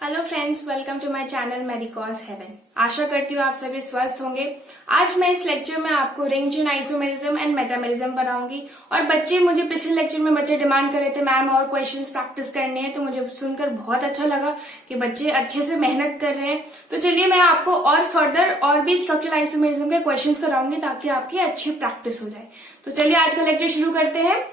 Hello friends, welcome to my channel Medicos Haven. आशा करती हूँ आप सभी स्वस्थ होंगे। आज मैं इस लेक्चर में आपको ring chain isomerism and metamerism पढ़ाऊंगी। और बच्चे मुझे पिछले लेक्चर में डिमांड कर रहे थे मैम और क्वेश्चंस प्रैक्टिस करने हैं, तो मुझे सुनकर बहुत अच्छा लगा कि बच्चे अच्छे से मेहनत कर रहे हैं। तो चलिए मैं आपको और फर्दर और भी स्ट्रक्चरल आइसोमेरिज्म के क्वेश्चन कराऊंगी ताकि आपकी अच्छी प्रैक्टिस हो जाए। तो चलिए आज का लेक्चर शुरू करते हैं।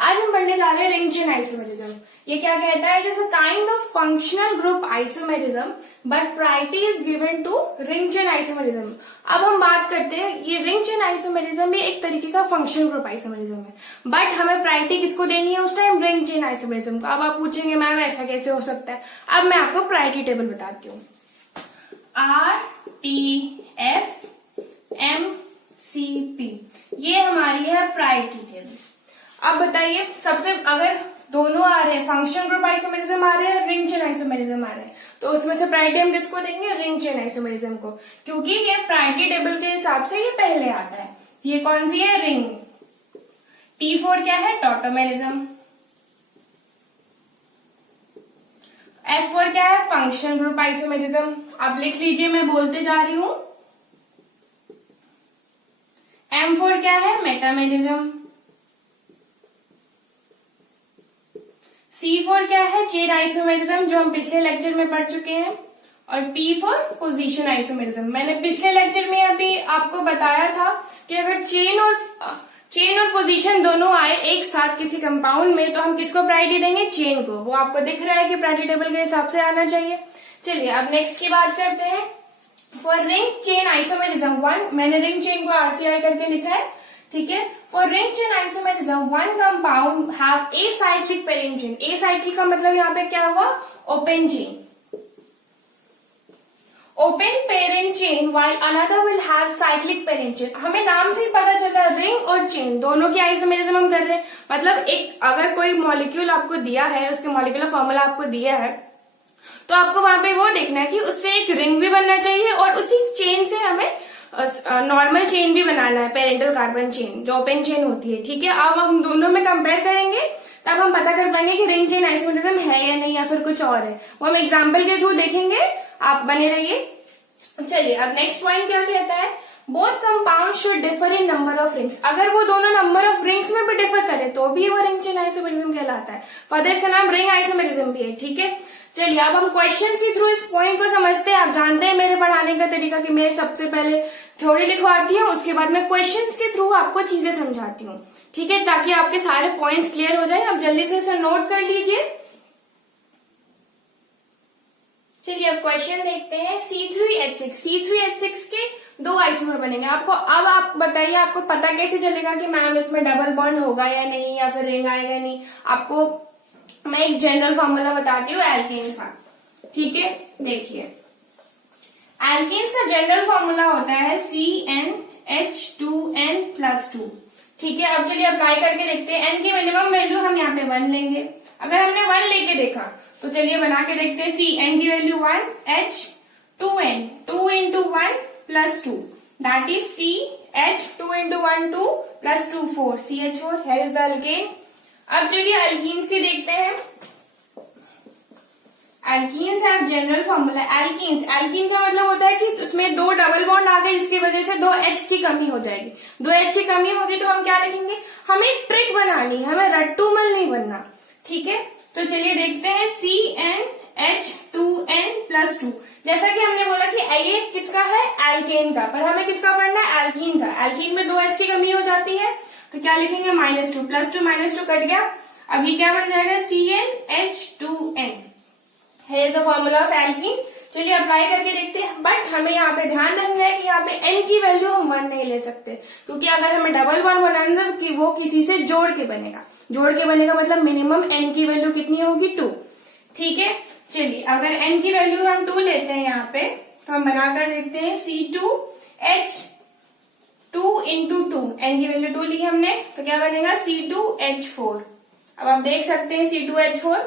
आज हम पढ़ने जा रहे हैं रिंग चेन आइसोमेरिज्म। ये क्या कहता है? It is a kind of functional group isomerism but priority is given to ring chain isomerism. अब हम बात करते हैं, ये रिंग चेन आइसोमेरिज्म भी एक तरीके का फंक्शनल ग्रुप आइसोमेरिज्म है, बट हमें प्रायोरिटी किसको देनी है उस टाइम? रिंग चेन आइसोमेरिज्म को। अब आप पूछेंगे मैम ऐसा कैसे हो सकता है? अब मैं आपको प्रायोरिटी टेबल बताती हूँ। RTFMCP ये हमारी है प्रायोरिटी टेबल। अब बताइए, सबसे अगर दोनों आ रहे हैं, फंक्शनल ग्रुप आइसोमेरिज्म आ रहे हैं, रिंग चेन आइसोमेरिज्म आ रहे हैं, तो उसमें से प्रायोरिटी हम किसको देंगे? रिंग चेन आइसोमेरिज्म को, क्योंकि ये प्रायोरिटी टेबल के हिसाब से ये पहले आता है। ये कौन सी है? रिंग। T4 क्या है? टॉटोमेरिज्म। F4 क्या है? Functional group isomerism. अब लिख लीजिए, मैं बोलते जा रही हूं। M4 क्या है? मेटामेरिज्म। C4 क्या है? चेन आइसोमेरिज्म, जो हम पिछले लेक्चर में पढ़ चुके हैं। और P4 पोजीशन आइसोमेरिज्म। मैंने पिछले लेक्चर में अभी आपको बताया था कि अगर चेन और पोजीशन दोनों आए एक साथ किसी कंपाउंड में, तो हम किसको प्रायोरिटी देंगे? चेन को। वो आपको दिख रहा है कि प्रायोरिटी टेबल के हिसाब से आना चाहिए। चलिए अब नेक्स्ट की बात करते हैं। फॉर रिंग चेन आइसोमेरिज्म 1, मैंने रिंग चेन को RCI करके लिखा है, ठीक है। For ring chain isomerism 1 compound have acyclic parent chain. Acyclic का मतलब यहाँ पे क्या हुआ? Open chain. Open parent chain while another will have cyclic parent chain। हमें नाम से ही पता चला रिंग और चेन दोनों की आइसोमेरिज्म हम कर रहे हैं। मतलब एक अगर कोई मॉलिक्यूल आपको दिया है, उसके मॉलिक्यूलर फॉर्मूला आपको दिया है, तो आपको वहां पे वो देखना है कि उससे एक रिंग भी बनना चाहिए और उसी चेन से हमें नॉर्मल चेन भी बनाना है, पेरेंटल कार्बन चेन जो ओपन चेन होती है, ठीक है। अब हम दोनों में कंपेयर करेंगे, तब हम पता कर पाएंगे कि रिंग चेन आइसोमेरिज्म है या नहीं, या फिर कुछ और है। वो हम एग्जाम्पल के थ्रू देखेंगे, आप बने रहिए। चलिए अब नेक्स्ट पॉइंट क्या कहता है? Both compound should differ in number of rings. अगर वो दोनों नंबर ऑफ रिंग्स में भी डिफर करें तो भी वो रिंग चेन आइसोमेरिज्म कहलाता है। फर्दर इसका नाम रिंग आइसोमेरिज्म भी है, ठीक है। चलिए अब हम क्वेश्चंस के थ्रू इस पॉइंट को समझते हैं। आप जानते हैं मेरे पढ़ाने का तरीका कि मैं सबसे पहले थ्योरी लिखवाती हूँ, उसके बाद मैं क्वेश्चंस के थ्रू आपको चीजें समझाती हूँ, ठीक है, ताकि आपके सारे पॉइंट्स क्लियर हो जाए। अब जल्दी से इसे नोट कर लीजिए। चलिए अब क्वेश्चन देखते हैं। C3H6 के दो आइसोमर बनेंगे। आपको अब आप बताइए, आपको पता कैसे चलेगा कि मैम इसमें डबल बॉन्ड होगा या नहीं, या फिर रिंग आएगा नहीं? आपको मैं एक जनरल फॉर्मूला बताती हूँ एल्केन्स का, ठीक है। देखिए एल्केन्स का जनरल फॉर्मूला होता है CnH2n+2, ठीक है। अब चलिए अप्लाई करके देखते हैं। एन की मिनिमम वैल्यू हम यहाँ पे 1 लेंगे। अगर हमने 1 लेके देखा तो चलिए बना के देखते हैं। सी एन की value 1, H2n 2 into 1 plus 2, that is CH 2 into 1 2 plus 2 4, CH4। here is the alkane। अब चलिए एल्कीन्स की देखते हैं। एल्कीन्स है जनरल फॉर्मूला। एल्कीन का मतलब होता है कि उसमें 2 डबल बॉन्ड आ गए, इसकी वजह से 2 H की कमी हो जाएगी। 2 H की कमी होगी तो हम क्या लिखेंगे? हमें ट्रिक बनानी है, हमें रट्टूमल नहीं बनना, ठीक है। तो चलिए देखते हैं। CnH2n+2, जैसा कि हमने बोला कि ये किसका है? एल्केन का, पर हमें किसका पढ़ना है? एल्कीन का। एल्कीन में 2 H की कमी हो जाती है तो क्या लिखेंगे? -2, +2 -2 कट गया। अब ये क्या बन जाएगा? CnH2n। है द फॉर्मूला ऑफ एल्कीन। चलिए अप्लाई करके देखते हैं। बट हमें यहाँ पे ध्यान रखना है कि यहाँ पे N की वैल्यू हम 1 नहीं ले सकते, क्योंकि अगर हमें डबल बॉन्ड बनाना है कि वो किसी से जोड़ के बनेगा। जोड़ के बनेगा मतलब मिनिमम N की वैल्यू कितनी होगी? 2, ठीक है। चलिए अगर N की वैल्यू हम 2 लेते हैं यहाँ पे, तो हम बनाकर देखते हैं। C2H2 into 2, N की वैल्यू 2 ली हमने, तो क्या बनेगा? C2H4। अब आप देख सकते हैं C2H4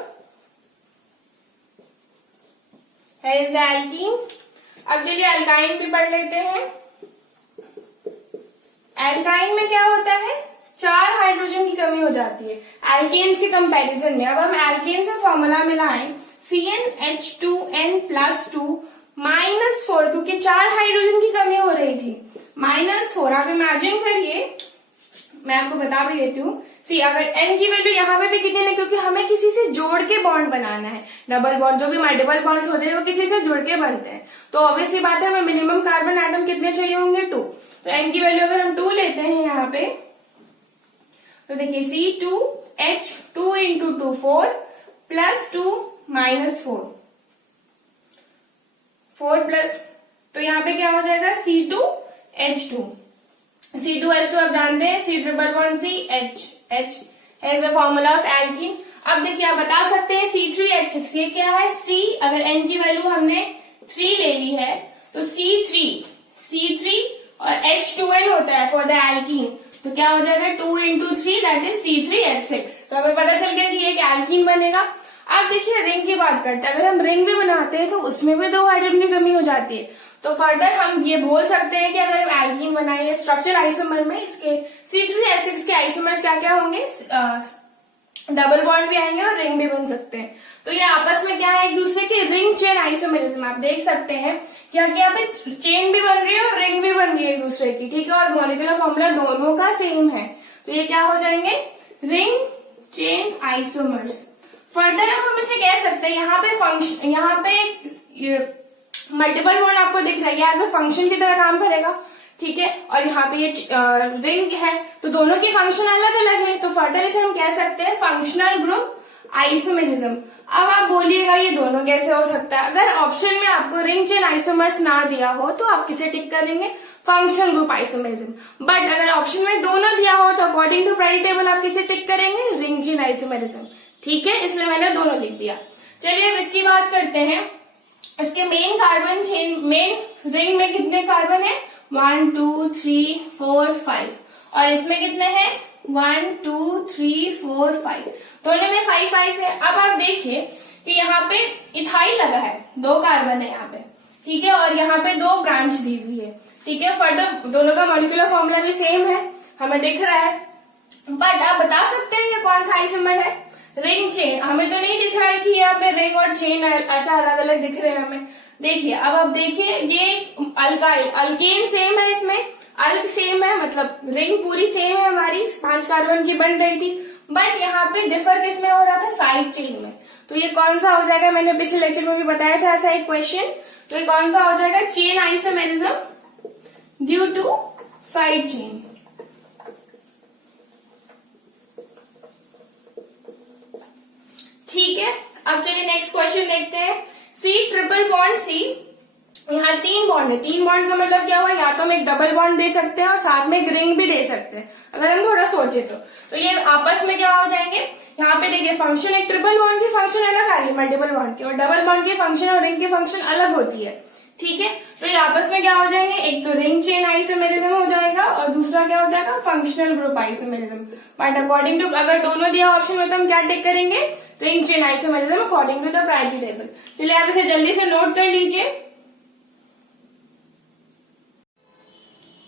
है इज द एल्कीन। अब चलिए एल्काइन भी पढ़ लेते हैं। एल्काइन में क्या होता है? 4 हाइड्रोजन की कमी हो जाती है एल्केन्स के कंपैरिजन में। अब हम एल्केन से फॉर्मूला मिलाएं CnH2n+2 -4, क्योंकि 4 हाइड्रोजन की कमी हो रही थी। -4, आप इमेजिन करिए, मैं आपको बता भी देती हूँ। सी अगर n की वैल्यू यहाँ पे भी कितनी है, क्योंकि हमें किसी से जोड़ के बॉन्ड बनाना है। डबल बॉन्ड, जो भी मल्टीपल बॉन्ड्स होते हैं वो किसी से जुड़ के बनते हैं, तो ऑब्वियसली बात है हमें मिनिमम कार्बन एटम कितने चाहिए होंगे, 2। तो n की वैल्यू अगर हम 2 लेते हैं यहाँ पे, तो देखिए C2H2 इंटू 2 4 प्लस 2 -4 4 प्लस, तो यहाँ पे क्या हो जाएगा C2H2 आप जानते हैं C triple bond C H has a formula of alkene. अब देखिए आप बता सकते हैं C3H6 ये क्या है, C अगर n की वैल्यू हमने 3 ले ली है तो C3 और H2n होता है फॉर द एल्कीन, तो क्या हो जाएगा 2 इंटू 3 दैट इज C3H6। तो हमें पता चल गया कि एक एल्कीन बनेगा। अब देखिए रिंग की बात करते हैं, अगर हम रिंग भी बनाते हैं तो उसमें भी 2 हाइड्रोजन की कमी हो जाती है। तो फर्दर हम ये बोल सकते हैं कि अगर हम एल्कीन बनाए स्ट्रक्चर आइसोमर में, इसके C3H6 के आइसोमर्स क्या क्या होंगे, डबल बॉन्ड भी आएंगे और रिंग भी बन सकते हैं। तो ये आपस में क्या है, एक दूसरे की रिंग चेन आइसोमेरिज्म। आप देख सकते हैं क्या कि यहाँ पे चेन भी बन रही है और रिंग भी बन रही है एक दूसरे की, ठीक है, और मॉलिक्यूलर फॉर्मूला दोनों का सेम है। तो ये क्या हो जाएंगे, रिंग चेन आइसोमर्स। फर्दर अब हम इसे कह सकते हैं, यहाँ पे फंक्शन, यहाँ पे मल्टीपल बॉन्ड आपको दिख रहा है, एज अ फंक्शन की तरह काम करेगा, ठीक है, और यहाँ पे ये रिंग है, तो दोनों की फंक्शन अलग अलग है। तो फर्दर इसे हम कह सकते हैं फंक्शनल ग्रुप आइसोमेरिज्म। अब आप बोलिएगा ये दोनों कैसे हो सकता है, अगर ऑप्शन में आपको रिंग चेन आइसोमर्स ना दिया हो तो आप किसे टिक करेंगे, फंक्शनल ग्रुप आइसोमेरिज्म। बट अगर ऑप्शन में दोनों दिया हो तो अकॉर्डिंग टू प्रायोरिटी टेबल आप किसे टिक करेंगे, रिंग चेन आइसोमेरिज्म, ठीक है, इसलिए मैंने दोनों लिख दिया। चलिए अब इसकी बात करते हैं। इसके main carbon chain, main ring में कितने कार्बन है, 1 2 3 4 5, और इसमें कितने हैं 1 2 3 4 5, दोनों में 5 5 है। अब आप देखिए कि यहाँ पे इथाइल लगा है, 2 कार्बन है यहाँ पे, ठीक है, और यहाँ पे 2 ब्रांच दी हुई है, ठीक है। फर्दर दोनों का मॉलिक्यूलर फॉर्मूला भी सेम है, हमें दिख रहा है। बट आप बता सकते हैं ये कौन सा आइसोमर है, रिंग चेन। हमें तो नहीं दिख रहा है कि यहाँ पे रिंग और चेन ऐसा अलग अलग दिख रहे हैं हमें। देखिए अब आप देखिए ये अल्काइल, अल्केन सेम है, इसमें अल्क सेम है, मतलब रिंग पूरी सेम है हमारी, 5 कार्बन की बन रही थी। बट यहाँ पे डिफर किसमें हो रहा था, साइड चेन में। तो ये कौन सा हो जाएगा, मैंने पिछले लेक्चर में भी बताया था ऐसा एक क्वेश्चन, तो ये कौन सा हो जाएगा, chain isomerism due to side chain. ठीक है, अब चलिए नेक्स्ट क्वेश्चन देखते हैं। C ट्रिपल बॉन्ड C, यहाँ 3 बॉन्ड है, 3 बॉन्ड का मतलब क्या हुआ, या तो हम एक डबल बॉन्ड दे सकते हैं और साथ में एक रिंग भी दे सकते हैं अगर हम थोड़ा सोचे तो ये आपस में क्या हो जाएंगे, यहाँ पे देखिए फंक्शन, एक ट्रिपल बॉन्ड की फंक्शन अलग आ रही है मल्टीपल बॉन्ड की, और डबल बॉन्ड की फंक्शन और रिंग की फंक्शन अलग होती है, ठीक है। तो ये आपस में क्या हो जाएंगे, एक तो रिंग चेन आइसोमेरिज्म हो जाएगा और दूसरा क्या हो जाएगा, functional group isomerism. But according to, अगर दोनों दिया ऑप्शन में तो हम क्या टिक करेंगे, ring chain isomerism according to the priority table. चलिए आप इसे जल्दी से नोट कर लीजिए।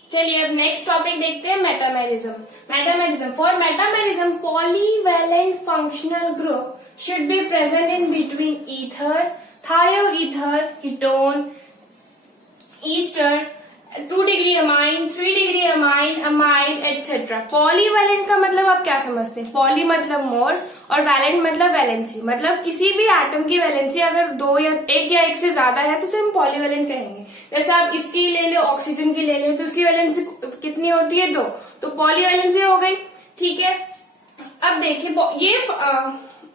चलिए अब नेक्स्ट टॉपिक देखते हैं, metamerism. For metamerism polyvalent functional group should be present in between ether, थायोईथर, ketone, Easter, 2 degree amine, 3 degree amine, amide etcetera. Polyvalent का मतलब आप क्या समझते हैं, पॉली मतलब मोर और वैलेंट मतलब वैलेंसी, मतलब किसी भी एटम की वैलेंसी अगर 2 या 1 से ज्यादा है तो उसे हम पॉलीवैलेंट कहेंगे। जैसे आप इसकी ले लो, ऑक्सीजन की ले लो, तो उसकी वैलेंसी कितनी होती है, 2, तो पॉलीवैलेंसी हो गई, ठीक है। अब देखिए ये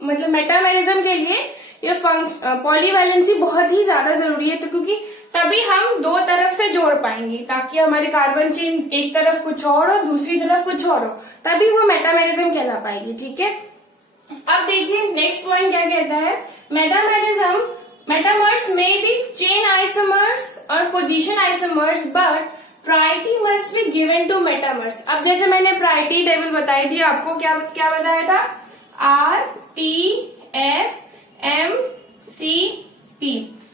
मतलब मेटामेरिज्म के लिए ये पॉलीवैलेंसी बहुत ही ज्यादा जरूरी है, तो क्योंकि तभी हम 2 तरफ से जोड़ पाएंगे, ताकि हमारी कार्बन चेन एक तरफ कुछ और हो, दूसरी तरफ कुछ और हो, तभी वो मेटामेरिज्म कहला पाएगी, ठीक है। अब देखिए नेक्स्ट पॉइंट क्या कहता है, मेटामर्स में बी चेन आइसोमर्स और position isomers, but priority must be given to metamers. अब जैसे मैंने प्रायोरिटी टेबल बताई थी आपको, क्या बताया था, RPFMCP।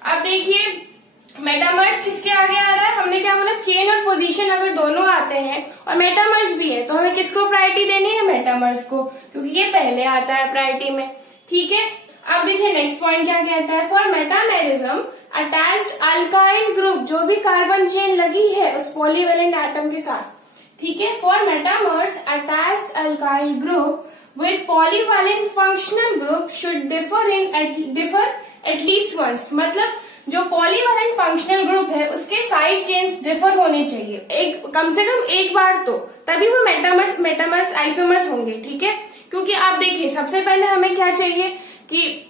अब देखिए मेटामर्स किसके आगे आ रहा है, हमने क्या बोला, चेन और पोजीशन अगर दोनों आते हैं और मेटामर्स भी है तो हमें किसको प्रायोरिटी देनी है, मेटामर्स को, क्योंकि ये पहले आता है प्रायोरिटी में, ठीक है। अब देखिए नेक्स्ट पॉइंट क्या कहता है, for metamerism attached alkyl group, जो भी कार्बन चेन लगी है उस पॉलीवेलेंट एटम के साथ, ठीक है, for metamers attached alkyl group with polyvalent functional group should differ at least once, मतलब जो पॉलीवेलेंट फंक्शनल ग्रुप है उसके साइड चेन्स डिफर होने चाहिए, एक कम से कम एक बार तो, तभी वो मेटामर्स आइसोमर्स होंगे, ठीक है। क्योंकि आप देखिए सबसे पहले हमें क्या चाहिए कि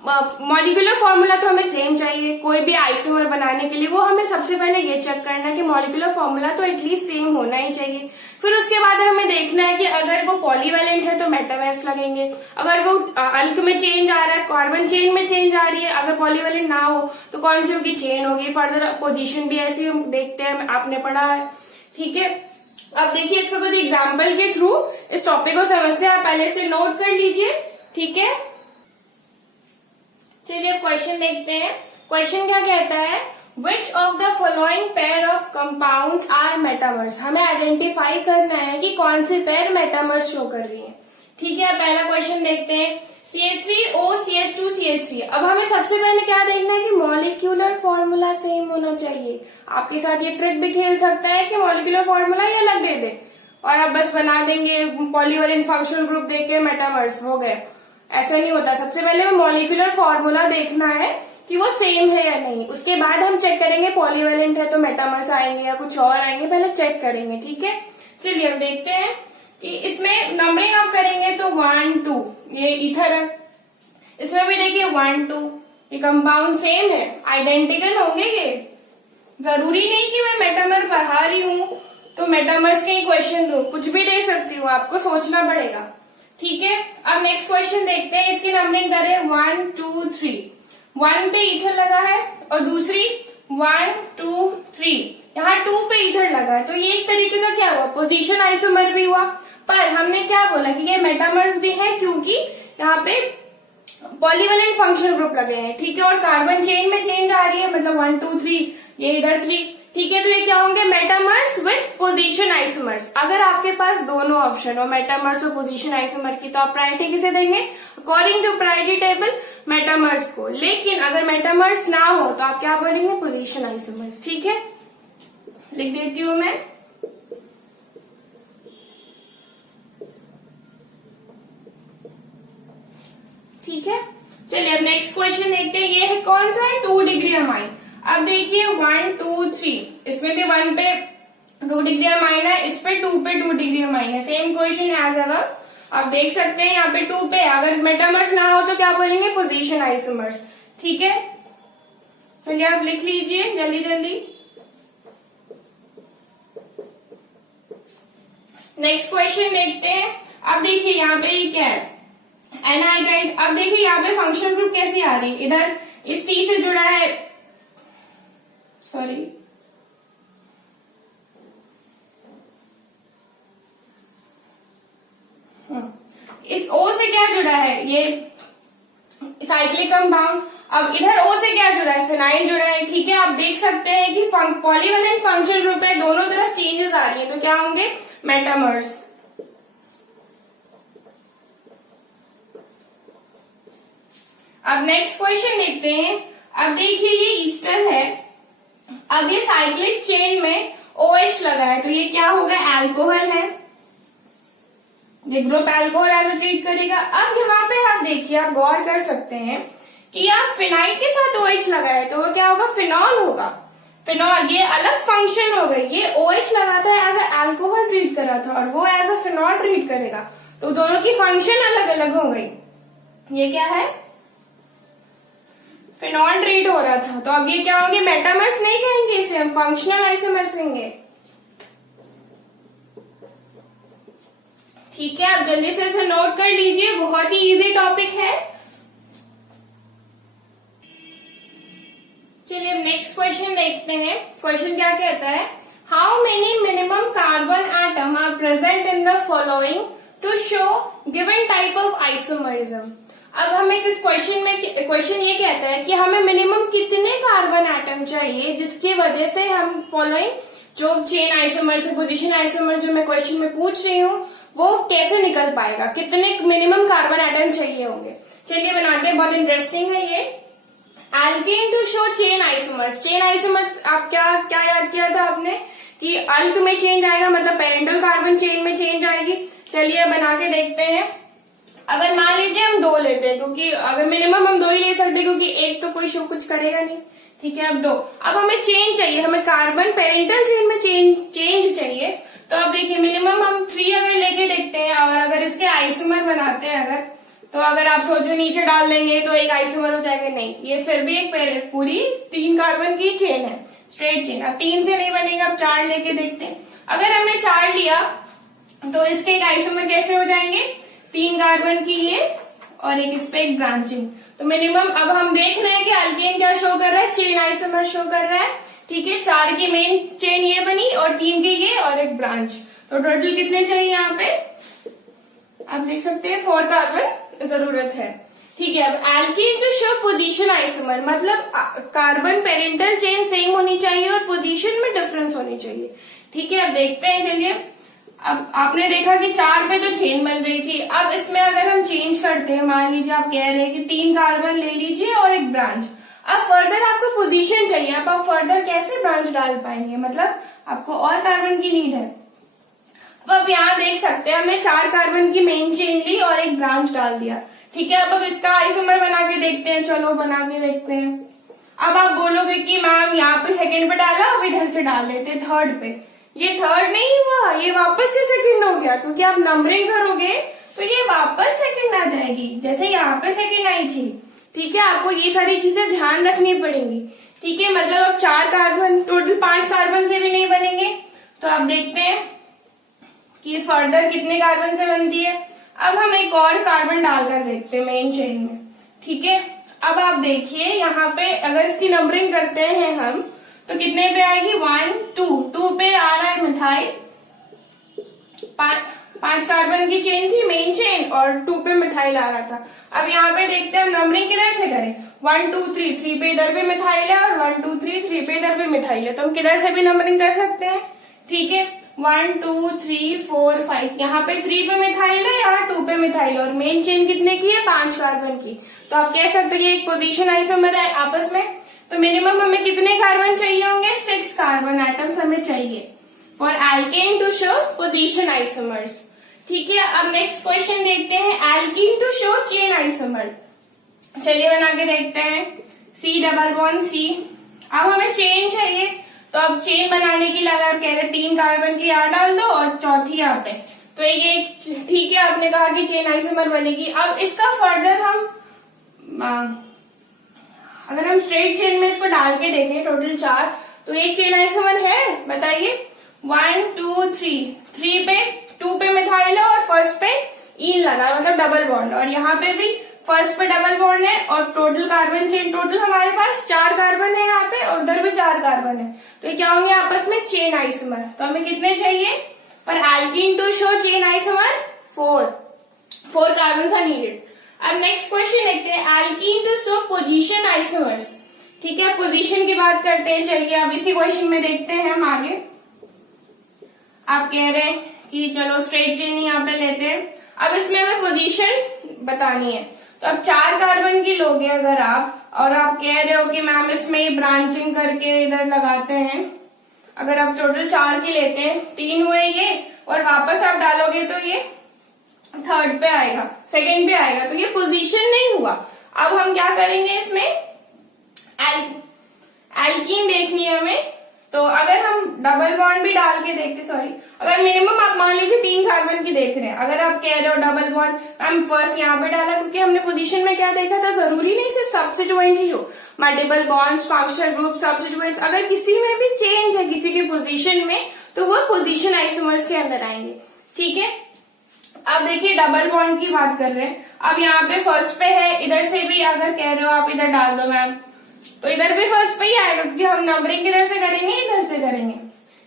मॉलिक्यूलर फॉर्मूला तो हमें सेम चाहिए, कोई भी आइसोमर बनाने के लिए वो हमें सबसे पहले ये चेक करना है कि मॉलिक्यूलर फॉर्मूला तो एटलीस्ट सेम होना ही चाहिए। फिर उसके बाद हमें देखना है कि अगर वो पॉलीवेलेंट है तो मेटामर्स लगेंगे, अगर वो अल्क में चेंज आ रहा है, कार्बन चेन में चेंज आ रही है, अगर पॉलीवेलेंट ना हो तो कौन सी होगी, चेन होगी। फर्दर पोजीशन भी ऐसे हम देखते हैं, आपने पढ़ा है, ठीक है। अब देखिए इसको कुछ एग्जाम्पल के थ्रू इस टॉपिक को समझते हैं, आप पहले से नोट कर लीजिए, ठीक है। चलिए अब क्वेश्चन देखते हैं। क्वेश्चन क्या कहता है, which of the following pair of compounds are metamers, हमें आइडेंटिफाई करना है कि कौन से पेयर मेटामर्स शो कर रही है, ठीक है। पहला क्वेश्चन देखते हैं, CH3O CH2 CH3। अब हमें सबसे पहले क्या देखना है कि मॉलिक्यूलर फॉर्मूला सेम होना चाहिए। आपके साथ ये ट्रिक भी खेल सकता है कि मॉलिक्यूलर फॉर्मूला ही अलग दे दे और आप बस बना देंगे पॉलीवेलेंट फंक्शनल ग्रुप देके मेटामर्स हो गए, ऐसा नहीं होता। सबसे पहले हमें मॉलिक्यूलर फॉर्मूला देखना है कि वो सेम है या नहीं, उसके बाद हम चेक करेंगे पॉलीवेलेंट है तो मेटामर्स आएंगे या कुछ और आएंगे, पहले चेक करेंगे, ठीक है। चलिए अब देखते हैं कि इसमें नंबरिंग आप करेंगे तो 1 2, ये ईथर है, इसमें भी देखिए 1 2, ये कंपाउंड सेम है, आइडेंटिकल होंगे ये। जरूरी नहीं कि मैं मेटामर पढ़ा रही हूँ तो मेटामर्स के ही क्वेश्चन दूं, कुछ भी दे सकती हूँ, आपको सोचना पड़ेगा, ठीक है। अब नेक्स्ट क्वेश्चन देखते हैं, इसकी नंबरिंग करें 1 2 3, 1 पे ईथर लगा है और दूसरी 1 2 3, यहाँ 2 पे ईथर लगा है, तो ये एक तरीके का क्या हुआ, पोजीशन आइसोमर भी हुआ। पर हमने क्या बोला कि ये मेटामर्स भी है क्योंकि यहाँ पे पॉलीवेलेंट फंक्शनल ग्रुप लगे हैं, ठीक है, और कार्बन चेन में चेंज आ रही है, मतलब 1 2 3, ये इधर 3, ठीक है। तो ये क्या होंगे, मेटामर्स विथ पोजीशन आइसोमर्स। अगर आपके पास दोनों ऑप्शन हो, मेटामर्स और पोजीशन आइसोमर की, तो आप प्रायोरिटी किसे देंगे, according to priority table metamers को। लेकिन अगर मेटामर्स ना हो तो आप क्या बोलेंगे, पोजीशन आइसोमर्स, ठीक है। लिख देती हूं मैं, ठीक है। चलिए अब नेक्स्ट क्वेश्चन देखते हैं, ये है कौन सा है, 2 डिग्री अमाइन। अब देखिए 1 2 3, इसमें भी 1 पे 2 डिग्री अमाइन है, इस पे 2 पे 2 डिग्री अमाइन है, सेम क्वेश्चन एज अगर आप देख सकते हैं यहाँ पे 2 पे, अगर मेटामर्स ना हो तो क्या बोलेंगे, पोजीशन आइसोमर्स, ठीक है। चलिए आप लिख लीजिए जल्दी जल्दी। नेक्स्ट क्वेश्चन देखते हैं। अब देखिए यहाँ पे ये क्या है, एनहाइड्राइड। अब देखिए यहाँ पे फंक्शनल ग्रुप कैसी आ रही है, इधर इस C से जुड़ा है, सॉरी इस O से क्या जुड़ा है, ये साइक्लिक कंपाउंड। अब इधर O से क्या जुड़ा है, फिनाइल जुड़ा है, ठीक है। आप देख सकते हैं कि पॉलीवेलेंट फंक्शनल ग्रुप है, दोनों तरफ चेंजेस आ रही है, तो क्या होंगे, मेटामर्स। अब नेक्स्ट क्वेश्चन देखते हैं। अब देखिए ये ईस्टर है, अब ये साइक्लिक चेन में OH लगा है, तो ये क्या होगा, अल्कोहल है, ये group alcohol as a treat करेगा। अब यहाँ पे आप देखिए, आप गौर कर सकते हैं कि यहाँ फिनाइल के साथ OH लगा है, तो वो क्या होगा, फिनॉल होगा। फिनॉल, ये अलग फंक्शन हो गई, ये OH लगाता है एज अ अल्कोहल ट्रीट कर रहा था और वो एज अ फिनॉल ट्रीट करेगा, तो दोनों की फंक्शन अलग अलग हो गई। ये क्या है, फिनॉल ट्रीट हो रहा था, तो अब ये क्या होंगे, मेटामर्स नहीं कहेंगे इसे, हम फंक्शनल आइसोमर्स कहेंगे, ठीक है। आप जल्दी से इसे नोट कर लीजिए, बहुत ही इजी टॉपिक है। चलिए अब नेक्स्ट क्वेश्चन देखते हैं। क्वेश्चन क्या कहता है, how many minimum carbon atom are present in the following to show given type of isomerism. अब हमें किस क्वेश्चन में, क्वेश्चन ये कहता है कि हमें मिनिमम कितने कार्बन एटम चाहिए जिसकी वजह से हम फॉलोइंग जो चेन आइसोमर से पोजीशन आइसोमर जो मैं क्वेश्चन में पूछ रही हूँ वो कैसे निकल पाएगा, कितने मिनिमम कार्बन एटम चाहिए होंगे, चलिए बनाते हैं, बहुत इंटरेस्टिंग है ये। Alkane to show chain isomers. Chain isomers आप क्या क्या याद किया था आपने कि अल्क में चेंज आएगा, मतलब पेरेंटल कार्बन चेन में चेंज आएगी। चलिए बना के देखते हैं। अगर मान लीजिए हम 2 लेते हैं, क्योंकि अगर मिनिमम हम 2 ही ले सकते हैं, क्योंकि एक तो कोई शो कुछ करेगा नहीं। ठीक है, अब 2। अब हमें चेंज चाहिए, हमें कार्बन पेरेंटल चेन में चेंज चाहिए। तो अब देखिए मिनिमम हम 3 अगर लेके देखते हैं, और अगर इसके आइसोमर बनाते हैं अगर, तो अगर आप सोचो नीचे डाल देंगे तो एक आइसोमर हो जाएगा, नहीं, ये फिर भी एक पूरी 3 कार्बन की चेन है, स्ट्रेट चेन। अब 3 से नहीं बनेगा, अब 4 लेके देखते हैं। अगर हमने 4 लिया तो इसके एक आइसोमर कैसे हो जाएंगे, 3 कार्बन की ये और एक इस पे एक ब्रांचिंग। तो मिनिमम अब हम देख रहे हैं कि अल्केन क्या शो कर रहा है, चेन आइसोमर शो कर रहा है। ठीक है, 4 की मेन चेन ये बनी और 3 की ये और एक ब्रांच। तो टोटल कितने चाहिए यहाँ पे, आप देख सकते हैं 4 कार्बन जरूरत है। ठीक है, अब alkane to show position isomer, मतलब कार्बन पेरेंटल चेन सेम होनी चाहिए और पोजीशन में डिफरेंस होनी चाहिए। ठीक है, अब देखते हैं। चलिए, अब आपने देखा कि 4 पे तो चेन बन रही थी। अब इसमें अगर हम चेंज करते हैं, मान लीजिए आप कह रहे हैं कि 3 कार्बन ले लीजिए और एक ब्रांच। अब फर्दर आपको पोजीशन चाहिए, अब आप फर्दर कैसे ब्रांच डाल पाएंगे, मतलब आपको और कार्बन की नीड है। अब आप यहाँ देख सकते हैं हमने 4 कार्बन की मेन चेन ली और एक ब्रांच डाल दिया। ठीक है, अब इसका आइसोमर बना के देखते हैं। चलो बना के देखते हैं। अब आप बोलोगे कि मैम यहाँ पे सेकंड पे डाला, अब इधर से डाल लेते हैं थर्ड पे। ये थर्ड नहीं हुआ, ये वापस से सेकंड हो गया, क्योंकि आप नंबरिंग करोगे तो ये वापस सेकंड आ जाएगी, जैसे यहाँ पे सेकंड आई थी। ठीक है, आपको ये सारी चीजें ध्यान रखनी पड़ेंगी। ठीक है, मतलब अब 4 कार्बन, टोटल 5 कार्बन से भी नहीं बनेंगे। तो आप देखते हैं कि फर्दर कितने कार्बन से बनती है। अब हम एक और कार्बन डालकर देखते हैं मेन चेन में। ठीक है, अब आप देखिए यहाँ पे अगर इसकी नंबरिंग करते हैं हम तो कितने पे आएगी, 1 2 पे आ रहा है मिथाइल। 5 कार्बन की चेन थी मेन चेन और 2 पे मिथाइल आ रहा था। अब यहाँ पे देखते हैं हम नंबरिंग किधर से करें, 1 2 3 पे इधर भी मिथाइल है और 1 2 3 पे इधर भी मिथाइल है, तो हम किधर से भी नंबरिंग कर सकते हैं। ठीक है, 1 2 3 4 5, यहाँ पे 3 पे मिथाइल है, यहाँ 2 पे मिथाइल, और मेन चेन कितने की है, 5 कार्बन की। तो आप कह सकते हैं एक पोजीशन आइसोमर है आपस में। तो मिनिमम हमें कितने कार्बन चाहिए होंगे, 6 कार्बन एटम्स हमें चाहिए for alkane to show position isomers. ठीक है, अब नेक्स्ट क्वेश्चन देखते हैं, alkene to show chain isomer. चलिए बना के देखते हैं। C double bond C। अब हमें चेन चाहिए, तो अब चेन बनाने के लिए अगर कह रहे 3 कार्बन की यहाँ डाल दो और चौथी यहाँ पे, तो ये ठीक है, आपने कहा कि चेन आइसोमर बनेगी। अब इसका फर्दर हम अगर हम स्ट्रेट चेन में इसको डाल के देखें, टोटल 4, तो एक चेन आइसोमर है, बताइए। 1 2 3 पे 2 पे मिथाइल है और फर्स्ट पे ईन लगा, मतलब डबल बॉन्ड, और यहाँ पे भी फर्स्ट पे डबल बॉन्ड है और टोटल कार्बन चेन, टोटल हमारे पास 4 कार्बन है यहाँ पे और उधर भी 4 कार्बन है, तो ये क्या होंगे आपस में, चेन आइसोमर। तो हमें कितने चाहिए for alkene to show chain isomer, 4 carbon are needed. अब नेक्स्ट क्वेश्चन देखते हैं, alkene to show position isomers. ठीक है, पोजीशन की बात करते हैं। चलिए अब इसी क्वेश्चन में देखते हैं हम आगे। आप कह रहे हैं कि चलो स्ट्रेट चेन यहाँ पे लेते हैं। अब इसमें हमें पोजीशन बतानी है, तो अब 4 कार्बन की लोगे अगर आप, और आप कह रहे हो कि मैम इसमें ब्रांचिंग करके इधर लगाते हैं, अगर आप टोटल 4 की लेते हैं, 3 हुए ये, और वापस आप डालोगे तो ये थर्ड पे आएगा, सेकंड पे आएगा, तो ये पोजीशन नहीं हुआ। अब हम क्या करेंगे, इसमें एल्कीन देखनी है हमें, तो अगर हम डबल बॉन्ड भी डाल के देखते, सॉरी, अगर मिनिमम आप मान लीजिए 3 कार्बन की देख रहे हैं, अगर आप कह रहे हो डबल बॉन्ड, हम फर्स्ट यहाँ पे डाला क्योंकि हमने पोजीशन में क्या देखा था, जरूरी नहीं सिर्फ सब्स्टिट्यूएंट ही हो, multiple bonds, functional group, substituents, अगर किसी में भी चेंज है किसी की पोजीशन में, तो वो पोजीशन आइसोमर्स के अंदर आएंगे। ठीक है, अब देखिए डबल बॉन्ड की बात कर रहे हैं। अब यहाँ पे फर्स्ट पे है, इधर से भी अगर कह रहे हो आप इधर डाल दो मैम, तो इधर भी फर्स्ट पे ही आएगा, क्योंकि हम नंबरिंग इधर से करेंगे, इधर से करेंगे।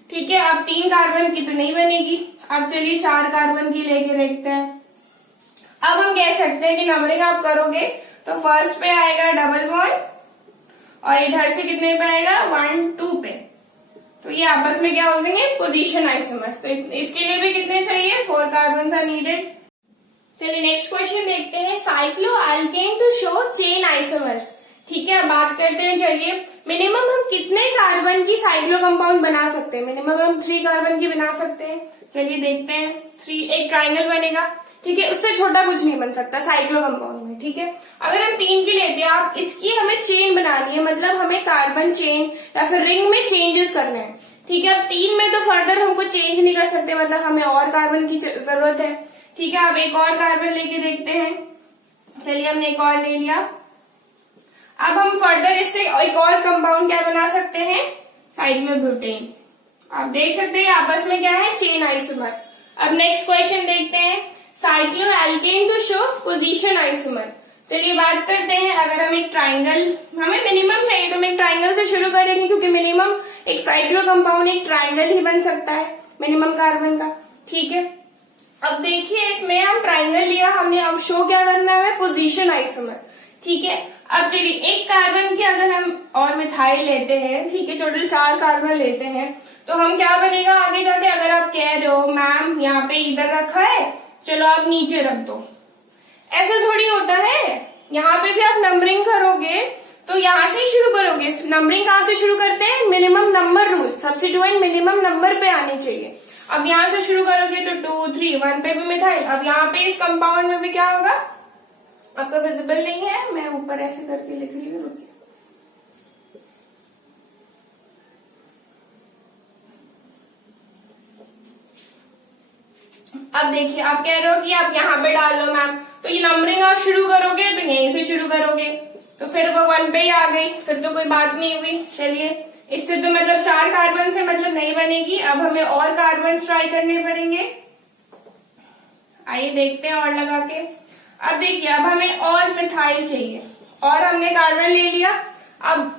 ठीक है, अब 3 कार्बन की तो नहीं बनेगी। अब चलिए 4 कार्बन की लेके देखते हैं। अब हम कह सकते हैं कि नंबरिंग आप करोगे तो फर्स्ट पे आएगा डबल बॉन्ड और इधर से कितने पे आएगा, 1 2 पे, तो ये आपस में क्या हो जाएंगे, पोजीशन आइसोमर्स। तो इसके लिए भी कितने चाहिए, 4 कार्बन आर नीडेड। चलिए नेक्स्ट क्वेश्चन देखते हैं, cycloalkane to show chain isomers. ठीक है, अब बात करते हैं, चलिए मिनिमम हम कितने कार्बन की साइक्लो कंपाउंड बना सकते हैं? मिनिमम हम 3 कार्बन की बना सकते हैं। चलिए देखते हैं, 3 एक ट्राइंगल बनेगा। ठीक है, उससे छोटा कुछ नहीं बन सकता साइक्लो कंपाउंड में। ठीक है, अगर हम 3 की लेते हैं, आप इसकी हमें चेन बनानी है, मतलब हमें कार्बन चेन या फिर रिंग में चेंजेस करने हैं। ठीक है, अब 3 में तो फर्दर हमको चेंज नहीं कर सकते, मतलब हमें और कार्बन की जरूरत है। ठीक है, अब एक और कार्बन लेके देखते हैं। चलिए हमने एक और ले लिया। अब हम फर्दर इससे एक और कंपाउंड क्या बना सकते हैं? साइक्लोब्यूटेन। आप देख सकते हैं आपस में क्या है? Chain isomer. अब नेक्स्ट क्वेश्चन देखते हैं, cycloalkane to show position isomer. चलिए बात करते हैं, अगर हम एक ट्राइंगल, हमें मिनिमम चाहिए तो हम एक ट्राइंगल से शुरू करेंगे, क्योंकि मिनिमम एक साइक्लो कंपाउंड एक ट्राइंगल ही बन सकता है मिनिमम कार्बन का। ठीक है, अब देखिए इसमें हम ट्राइंगल लिया हमने, अब शो क्या करना है? Position isomer. ठीक है, अब चलिए एक कार्बन की अगर हम और मिथाइल लेते हैं, ठीक है, टोटल 4 कार्बन लेते हैं, तो हम क्या बनेगा आगे जाके? अगर आप कह रहे हो मैम यहाँ पे इधर रखा है, चलो आप नीचे रख दो, ऐसे थोड़ी होता है। यहाँ पे भी आप नंबरिंग करोगे तो यहाँ से ही शुरू करोगे। नंबरिंग कहाँ से शुरू करते हैं? Minimum number rule, substituent minimum number पे आने चाहिए। अब यहाँ से शुरू करोगे तो 2, 3, 1 पे भी मिथाइल। अब यहाँ पे इस कंपाउंड में भी क्या होगा? आपका विजिबल नहीं है, मैं ऊपर ऐसे करके लिख रही हूँ, रुकिए। अब देखिए आप कह रहे हो कि आप यहाँ पे डाल लो मैम, तो ये नंबरिंग आप शुरू करोगे तो यहीं से शुरू करोगे, तो फिर वो 1 पे ही आ गई, फिर तो कोई बात नहीं हुई। चलिए इससे तो मतलब 4 कार्बन से मतलब नहीं बनेगी, अब हमें और कार्बन ट्राई करने पड़ेंगे। आइए देखते हैं और लगा के। अब देखिए अब हमें और मिथाइल चाहिए, और हमने कार्बन ले लिया। अब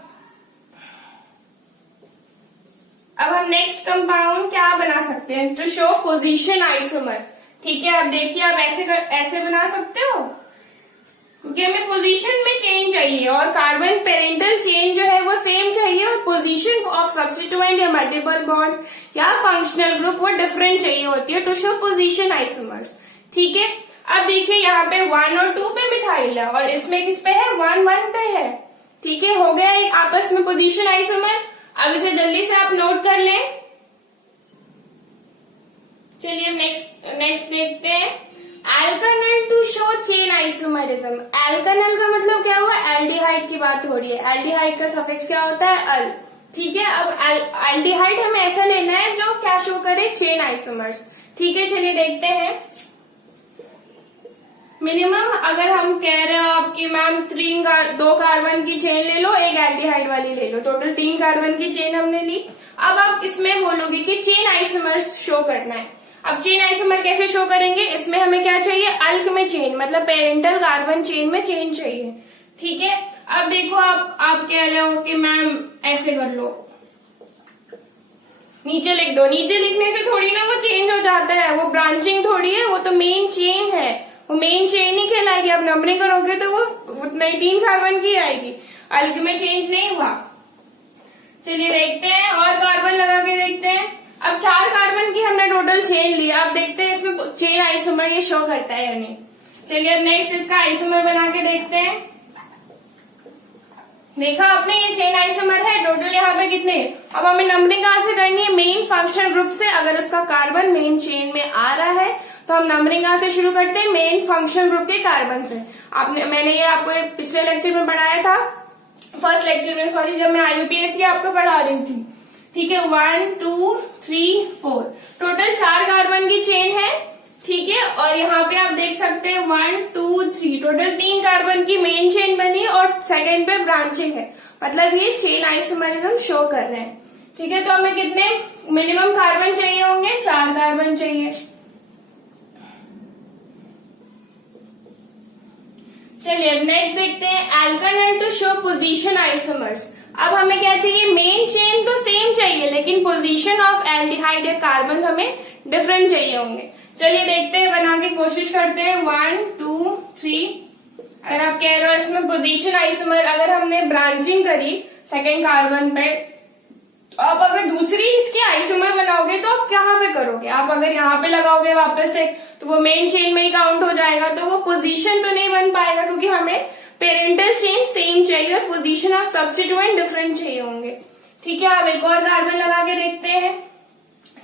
हम नेक्स्ट कंपाउंड क्या बना सकते हैं? To show position isomer. ठीक है, अब देखिए आप ऐसे बना सकते हो, क्योंकि हमें पोजीशन में चेंज चाहिए और कार्बन पेरेंटल चेन जो है वो सेम चाहिए, और पोजीशन ऑफ सब्स्टिट्यूएंट या मल्टीपल बॉन्ड्स या फंक्शनल ग्रुप वो डिफरेंट चाहिए होती है टू शो पोजीशन आइसोमर्स। ठीक है, अब देखिए यहाँ पे 1 और 2 पे मिथाइल है, और इसमें किस पे है? 1, 1 पे है। ठीक है, हो गया एक आपस में पोजीशन आइसोमर। अब इसे जल्दी से आप नोट कर लें। चलिए अब नेक्स्ट देखते हैं, एल्कानिल टू शो चेन आइसोमरिज्म। एल्कानिल का मतलब क्या हुआ? एल्डिहाइड की बात हो रही है। एल्डिहाइड का सफिक्स क्या होता है? अल। ठीक है, अब एल्डिहाइड हमें ऐसा लेना है जो क्या शो करे? Chain isomers. ठीक है, चलिए देखते हैं। मिनिमम अगर हम कह रहे हो आपकी मैम 2 कार्बन की चेन ले लो, एक एल्डिहाइड वाली ले लो, टोटल 3 कार्बन की चेन हमने ली। अब आप इसमें बोलोगे कि चेन आइसोमर्स शो करना है। अब चेन आइसोमर कैसे शो करेंगे? इसमें हमें क्या चाहिए? अल्क में चेन, मतलब पेरेंटल कार्बन चेन में चेन चाहिए। ठीक है, अब देखो आप कह रहे हो कि मैम ऐसे कर लो, नीचे लिख दो। नीचे लिखने से थोड़ी ना वो चेंज हो जाता है, वो ब्रांचिंग थोड़ी है, वो तो मेन चेन है, वो मेन चेन ही कहलाएगी। आप नंबरिंग करोगे तो वो उतना ही 3 कार्बन की आएगी, अल्क में चेंज नहीं हुआ। चलिए देखते हैं और कार्बन लगा के देखते हैं। अब 4 कार्बन की हमने टोटल चेन लिया, अब देखते हैं इसमें चेन आइसोमर ये शो करता है या नहीं। चलिए अब नेक्स्ट इसका आइसोमर बना के देखते हैं। देखा आपने, ये चेन आइसोमर है। टोटल यहाँ पे कितने? अब हमें नंबरिंग कहाँ से करनी है? मेन फंक्शनल ग्रुप से। अगर उसका कार्बन मेन चेन में आ रहा है तो हम नंबरिंग कहाँ से शुरू करते हैं? मेन फंक्शनल ग्रुप के कार्बन से। मैंने ये आपको पिछले लेक्चर में पढ़ाया था, फर्स्ट लेक्चर में, सॉरी, जब मैं IUPAC आपको पढ़ा रही थी। ठीक है, 1, 2, 3, 4 टोटल 4 कार्बन की चेन है। ठीक है, और यहाँ पे आप देख सकते हैं 1, 2, 3 टोटल 3 कार्बन की मेन चेन बनी और सेकेंड पे ब्रांचिंग है, मतलब ये चेन आइसोमरिज्म शो कर रहे हैं। ठीक है, तो हमें कितने मिनिमम कार्बन चाहिए होंगे? 4 कार्बन चाहिए। चलिए अब नेक्स्ट देखते हैं, एल्कानिल टू शो पोजीशन आइसोमर्स। अब हमें क्या चाहिए? मेन चेन तो सेम चाहिए, लेकिन पोजीशन ऑफ एल्डिहाइड या कार्बन हमें डिफरेंट चाहिए होंगे। चलिए देखते हैं, बना के कोशिश करते हैं। 1, 2, 3। अगर आप कह रहे हो इसमें पोजीशन आइसोमर, अगर हमने ब्रांचिंग करी सेकेंड कार्बन पे तो आप अगर दूसरी इसके आइसोमर बनाओगे तो आप कहाँ पे करोगे, आप अगर यहाँ पे लगाओगे वापस से तो वो मेन चेन में ही काउंट हो जाएगा, तो वो पोजीशन तो नहीं बन पाएगा क्योंकि हमें पेरेंटल चेन सेम चाहिए और पोजीशन ऑफ सब्स्टिट्यूएंट डिफरेंट चाहिए होंगे। ठीक है, अब एक और कार्बन लगा के देखते हैं।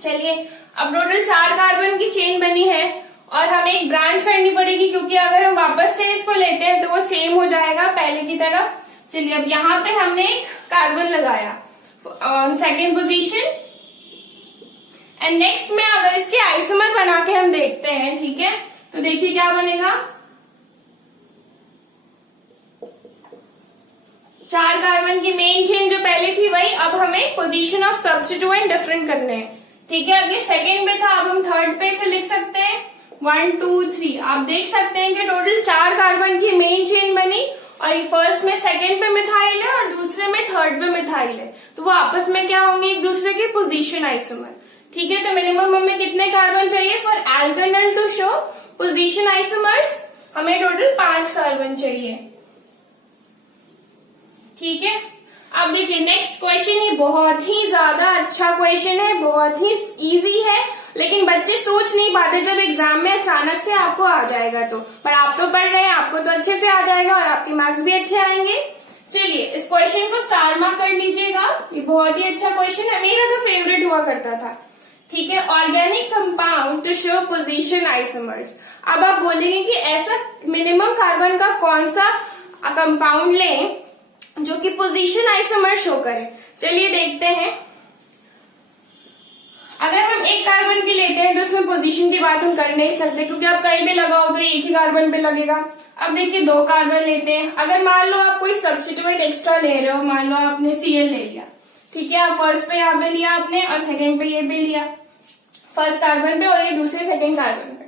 चलिए, अब टोटल 4 कार्बन की चेन बनी है और हमें एक ब्रांच करनी पड़ेगी क्योंकि अगर हम वापस से इसको लेते हैं तो वो सेम हो जाएगा पहले की तरह। चलिए, अब यहाँ पे हमने एक कार्बन लगाया on second position and next में अगर इसके आइसोमर बना के हम देखते हैं, ठीक है, तो देखिए क्या बनेगा। 4 कार्बन की मेन चेन जो पहले थी वही, अब हमें पोजीशन ऑफ सब्स्टिट्यूएंट डिफरेंट करने हैं। ठीक है, अब ये सेकेंड में था, अब हम थर्ड पे से लिख सकते हैं 1 2 3। आप देख सकते हैं कि टोटल 4 कार्बन की मेन चेन बनी और फर्स्ट में सेकेंड पे मिथाइल है और दूसरे में थर्ड पे मिथाइल है, तो वो आपस में क्या होंगे, एक दूसरे के पोजीशन आइसोमर। ठीक है, तो मिनिमम हमें कितने कार्बन चाहिए for alkanal to show position isomers, हमें टोटल 5 कार्बन चाहिए। ठीक है, अब देखिए नेक्स्ट क्वेश्चन, ये बहुत ही ज्यादा अच्छा क्वेश्चन है, बहुत ही इजी है, लेकिन बच्चे सोच नहीं पाते जब एग्जाम में अचानक से आपको आ जाएगा तो, पर आप तो पढ़ रहे हैं, आपको तो अच्छे से आ जाएगा और आपके मार्क्स भी अच्छे आएंगे। चलिए, इस क्वेश्चन को स्टार मार्क कर लीजिएगा, ये बहुत ही अच्छा क्वेश्चन है, मेरा तो फेवरेट हुआ करता था। ठीक है, organic compound to show position isomers. अब आप बोलेंगे कि ऐसा मिनिमम कार्बन का कौन सा कंपाउंड लें जो कि पोजीशन आइसोमर शो करे। चलिए देखते हैं, अगर हम एक कार्बन की लेते हैं तो उसमें पोजीशन की बात हम कर नहीं सकते क्योंकि आप कहीं भी लगाओ तो एक ही कार्बन पे लगेगा। अब देखिए 2 कार्बन लेते हैं, अगर मान लो आप कोई सब्स्टिट्यूएंट एक्स्ट्रा ले रहे हो, मान लो आपने Cl ले लिया, ठीक है, आप फर्स्ट पे यहाँ पे लिया आपने और सेकेंड पे ये भी लिया, फर्स्ट कार्बन पे और ये दूसरे सेकेंड कार्बन पे।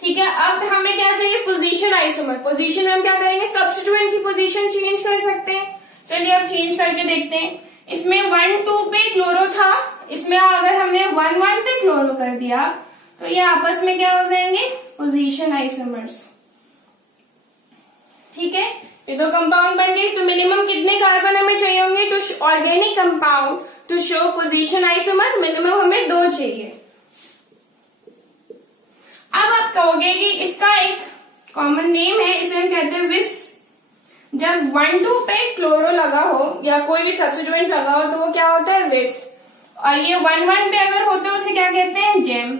ठीक है, अब हमें क्या चाहिए, पोजीशन आइसोमर। पोजीशन में हम क्या करेंगे, सब्स्टिट्यूएंट की पोजीशन चेंज कर सकते हैं। चलिए अब चेंज करके देखते हैं, इसमें 1 2 पे क्लोरो था, इसमें अगर हमने 1 1 पे क्लोरो कर दिया तो ये आपस में क्या हो जाएंगे, पोजीशन आइसोमर्स। ठीक है, ये 2 कंपाउंड बन गए, तो मिनिमम कितने कार्बन हमें चाहिए होंगे to organic compound to show position isomer, minimum हमें 2 चाहिए। अब आप कहोगे कि इसका एक कॉमन नेम है, इसे हम कहते हैं विस। जब 1 2 पे क्लोरो लगा हो या कोई भी सब्स्टिट्यूएंट लगा हो तो वो क्या होता है, विस, और ये 1 1 पे अगर होते हैं उसे क्या कहते हैं, जेम।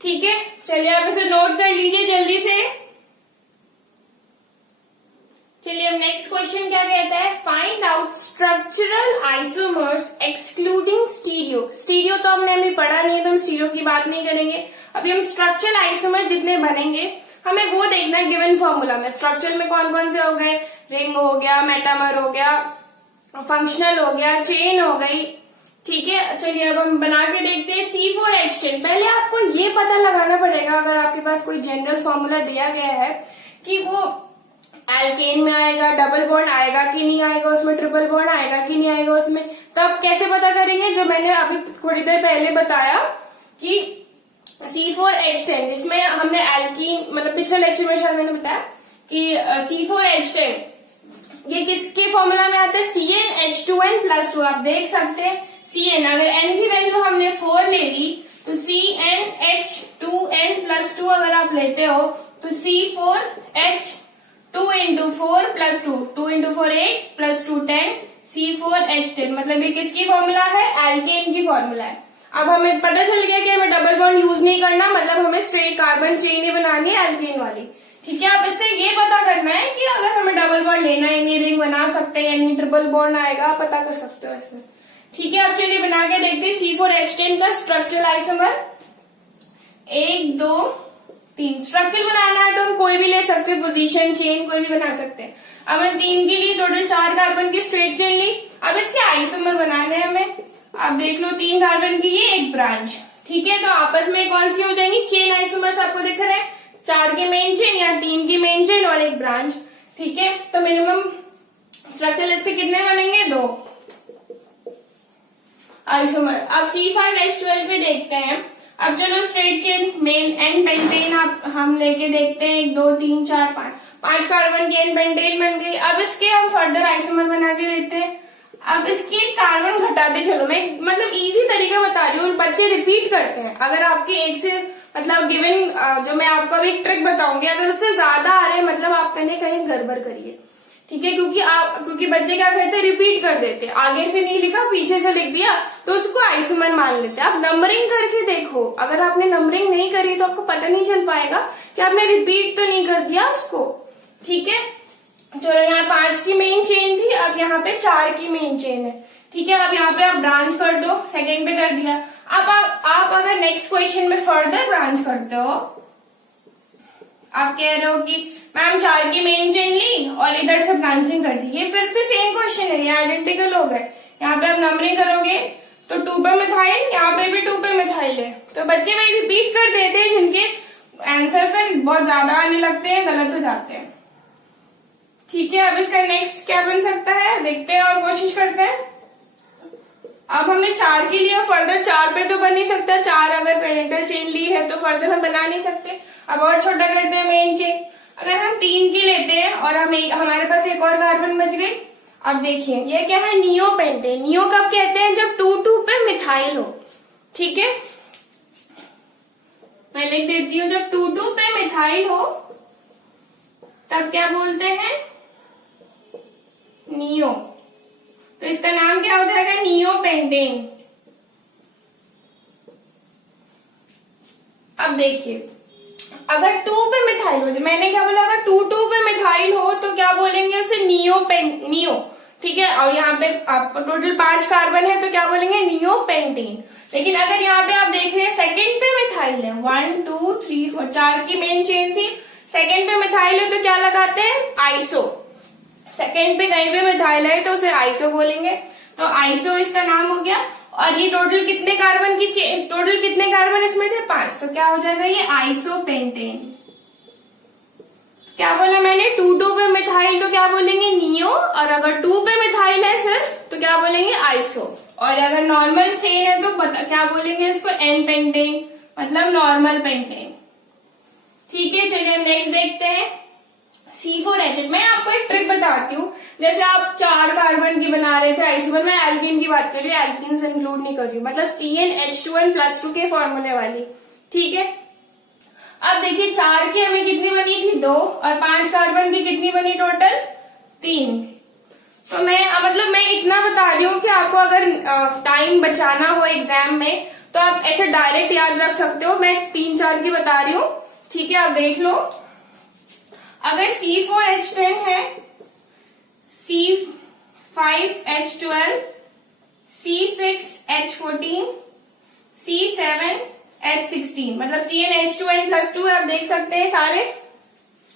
ठीक है, चलिए आप इसे नोट कर लीजिए जल्दी से। चलिए अब नेक्स्ट क्वेश्चन क्या कहता है, find out structural isomers excluding stereo. Stereo तो हमने अभी पढ़ा नहीं है तो हम स्टीरियो की बात नहीं करेंगे, अभी हम स्ट्रक्चरल आइसोमर जितने बनेंगे हमें वो देखना है गिवन फॉर्मूला में। स्ट्रक्चर में कौन कौन से हो गए, रिंग हो गया, मेटामर हो गया, फंक्शनल हो गया, चेन हो गई। ठीक है, चलिए अब हम बना के देखते हैं C4H10। पहले आपको ये पता लगाना पड़ेगा अगर आपके पास कोई जनरल फॉर्मूला दिया गया है कि वो एल्केन में आएगा, डबल बॉन्ड आएगा कि नहीं आएगा उसमें, ट्रिपल बॉन्ड आएगा कि नहीं आएगा उसमें, तब कैसे पता करेंगे। जो मैंने अभी थोड़ी देर पहले बताया कि C4H10 जिसमें हमने एल्कीन, मतलब पिछले लेक्चर में शायद मैंने बताया कि C4H10 ये किसके फॉर्मूला में आता है, CnH2n+2। आप देख सकते हैं Cn, अगर n की वैल्यू हमने 4 ले ली तो CnH2n+2 अगर आप लेते हो तो C4H2 × 4 + 2, 2 × 4 8 + 2 10, C4H10, मतलब ये किसकी फॉर्मूला है, एल्केन की फॉर्मूला है। अब हमें पता चल गया कि हमें डबल बॉन्ड यूज नहीं करना, मतलब हमें स्ट्रेट कार्बन चेन ही बनानी है एल्केन वाली। ठीक है, अब इससे ये पता करना है कि अगर हमें डबल बॉन्ड लेना है, यानी रिंग बना सकते हैं, यानी ट्रिपल बॉन्ड आएगा, पता कर सकते हो इसमें। ठीक है, अब चलिए बना के देखते हैं C4H10 का स्ट्रक्चरल आइसोमर। 1 2 3 स्ट्रक्चर बनाना है तो हम कोई भी ले सकते हैं, पोजीशन चेन कोई भी बना सकते हैं। अब हमने 3 के लिए टोटल 4 कार्बन की स्ट्रेट चेन ली, अब इसके आइसोमर बनाने हैं हमें। आप देख लो 3 कार्बन की ये एक ब्रांच। ठीक है, तो आपस में कौन सी हो जाएंगी, चेन आइसोमर्स आपको दिख रहे हैं, 4 की मेन चेन या 3 की मेन चेन और एक ब्रांच। ठीक है, तो मिनिमम स्ट्रक्चर इसके कितने बनेंगे, 2 आइसोमर। अब C5H12 पे देखते हैं। अब चलो straight chain main n pentane हम लेके देखते हैं, 1 2 3 4 5 कार्बन की एन पेंटेन बन गई। अब इसके हम फर्दर आइसोमर बना के देखते हैं। अब इसकी कार्बन घटाते चलो, मैं मतलब इजी तरीका बता रही हूँ, बच्चे रिपीट करते हैं। अगर आपके एक से मतलब गिवन जो मैं आपको अभी एक ट्रिक बताऊंगी, अगर उससे ज्यादा आ रहे हैं मतलब आप कहीं गड़बड़ करिए, ठीक है। क्योंकि बच्चे क्या करते हैं, रिपीट कर देते हैं, आगे से नहीं लिखा पीछे से लिख दिया तो उसको आइसोमर मान लेते हैं। आप नंबरिंग करके देखो, अगर आपने नंबरिंग नहीं करी तो आपको पता नहीं चल पाएगा कि आपने रिपीट तो नहीं कर दिया उसको, ठीक है। चलो यहाँ 5 की मेन चेन थी, अब यहाँ पे 4 की मेन चेन है, ठीक है। अब यहाँ पे आप ब्रांच कर दो, सेकेंड पे कर दिया। अब आप अगर नेक्स्ट क्वेश्चन में फर्दर ब्रांच करते हो, आप कह रहे हो कि मैम 4 की मेन चेन ली और इधर से ब्रांचिंग कर दी, ये फिर से सेम क्वेश्चन है, ये आइडेंटिकल हो गए। यहाँ पे आप नंबरिंग करोगे तो 2 पे मिथाइल, यहाँ पे भी 2 पे मिथाइल है, तो बच्चे भाई रिपीट कर देते हैं, जिनके आंसर फिर बहुत ज्यादा आने लगते हैं, गलत हो जाते हैं, ठीक है। अब इसका नेक्स्ट क्या बन सकता है देखते हैं और कोशिश करते हैं। अब हमने 4 के लिए, फर्दर 4 पे तो बन नहीं सकता, 4 अगर पेरेंटल चेन ली है तो फर्दर हम बना नहीं सकते। अब और छोटा करते हैं मेन चेन, अगर हम 3 की लेते हैं और हमारे पास एक और कार्बन बच गई। अब देखिए ये क्या है, नियो पेंटेन। नियो कब कहते हैं, जब 2 पे मिथाइल हो, ठीक है। मैं लिख देती हूँ, जब 2 पे मिथाइल हो तब क्या बोलते हैं, नियो। तो इसका नाम क्या हो जाएगा, नियो पेंटेन। अब देखिए अगर 2 पे मिथाइल हो, मैंने क्या बोला, अगर 2 पे मिथाइल हो तो क्या बोलेंगे उसे, नियो, ठीक है। और यहाँ पे आपको टोटल 5 कार्बन है तो क्या बोलेंगे, नियो पेंटेन। लेकिन अगर यहाँ पे आप देख रहे हैं सेकेंड पे मिथाइल है, 1 2 3 4, 4 की मेन चेन थी, सेकेंड पे मिथाइल है तो क्या लगाते हैं, आइसो। सेकेंड पे कहीं पे मिथाइल है तो उसे आइसो बोलेंगे, तो आइसो इसका नाम हो गया। और ये टोटल कितने कार्बन की टोटल कितने कार्बन इसमें थे, 5, तो क्या हो जाएगा ये आइसो पेंटेन। क्या बोला मैंने, 2 पे मिथाइल तो क्या बोलेंगे, नियो, और अगर 2 पे मिथाइल है सिर्फ तो क्या बोलेंगे, आइसो। और अगर नॉर्मल चेन है तो क्या बोलेंगे इसको, एन पेंटेन, मतलब नॉर्मल पेंटेन, ठीक है। चलिए नेक्स्ट देखते हैं, C4H8। मैं आपको एक ट्रिक बताती हूँ, जैसे आप 4 कार्बन की बना रहे थे आइसोमर, मैं एल्कीन की बात कर रही हूँ, एल्कीन से इंक्लूड नहीं कर रही हूँ, मतलब CnH2n+2 के फॉर्मूले वाली, ठीक है। अब देखिए 4 की हमें कितनी बनी थी, 2, और 5 कार्बन की कितनी बनी टोटल, 3। तो मैं मैं इतना बता रही हूँ कि आपको अगर टाइम बचाना हो एग्जाम में तो आप ऐसे डायरेक्ट याद रख सकते हो। मैं 3-4 की बता रही हूँ, ठीक है, आप देख लो। अगर C4H10 है, C5H12, C6H14, C7H16, मतलब CnH2n+2 आप देख सकते हैं सारे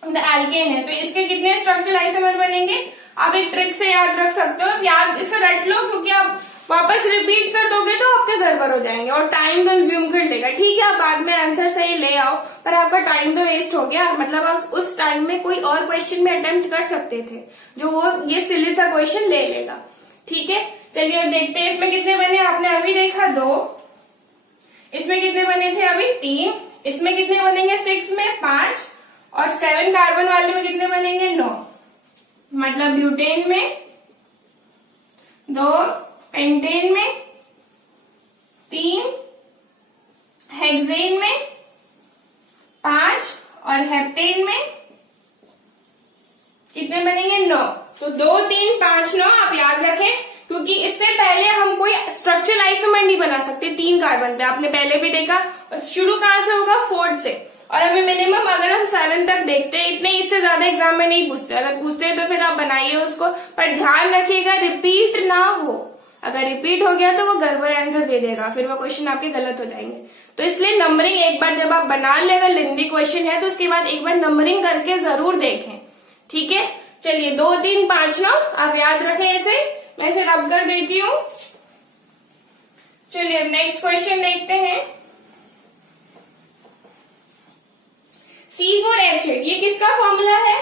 एल्केन है, तो इसके कितने स्ट्रक्चरल आइसोमर बनेंगे, आप एक ट्रिक से याद रख सकते हो। याद इसको रट लो, क्योंकि आप वापस रिपीट कर दोगे तो आपके गड़बड़ हो जाएंगे और टाइम कंज्यूम कर लेगा, ठीक है। आप बाद में आंसर सही ले आओ, पर आपका टाइम तो वेस्ट हो गया, मतलब आप उस टाइम में कोई और क्वेश्चन में अटेम्प्ट कर सकते थे, जो वो ये सिली सा क्वेश्चन ले लेगा, ठीक है। चलिए अब देखते हैं इसमें कितने बने, आपने अभी देखा 2, इसमें कितने बने थे अभी 3, इसमें कितने बनेंगे 6 में 5, और 7 कार्बन वाले में कितने बनेंगे 9, मतलब ब्यूटेन में 2, पेंटेन में 3, हेक्सेन में 5, और हेप्टेन में कितने बनेंगे 9। तो 2 3 5 9 आप याद रखें, क्योंकि इससे पहले हम कोई स्ट्रक्चरल आइसोमर नहीं बना सकते 3 कार्बन पे, आपने पहले भी देखा। शुरू कहां से होगा, 4 से, और हमें मिनिमम अगर हम 7 तक देखते हैं, इतने इससे ज्यादा एग्जाम में नहीं पूछते, अगर पूछते हैं तो फिर आप बनाइए उसको, पर ध्यान रखिएगा रिपीट ना हो। अगर रिपीट हो गया तो वो गड़बड़ आंसर दे देगा, फिर वो क्वेश्चन आपके गलत हो जाएंगे। तो इसलिए नंबरिंग एक बार जब आप बना ले, अगर लेंथी क्वेश्चन है तो उसके बाद एक बार नंबरिंग करके जरूर देखें, ठीक है। चलिए 2 3 5 9 आप याद रखें इसे, मैं इसे रब कर देती हूँ। चलिए अब नेक्स्ट क्वेश्चन देखते हैं। C4H8 ये किसका फॉर्मूला है,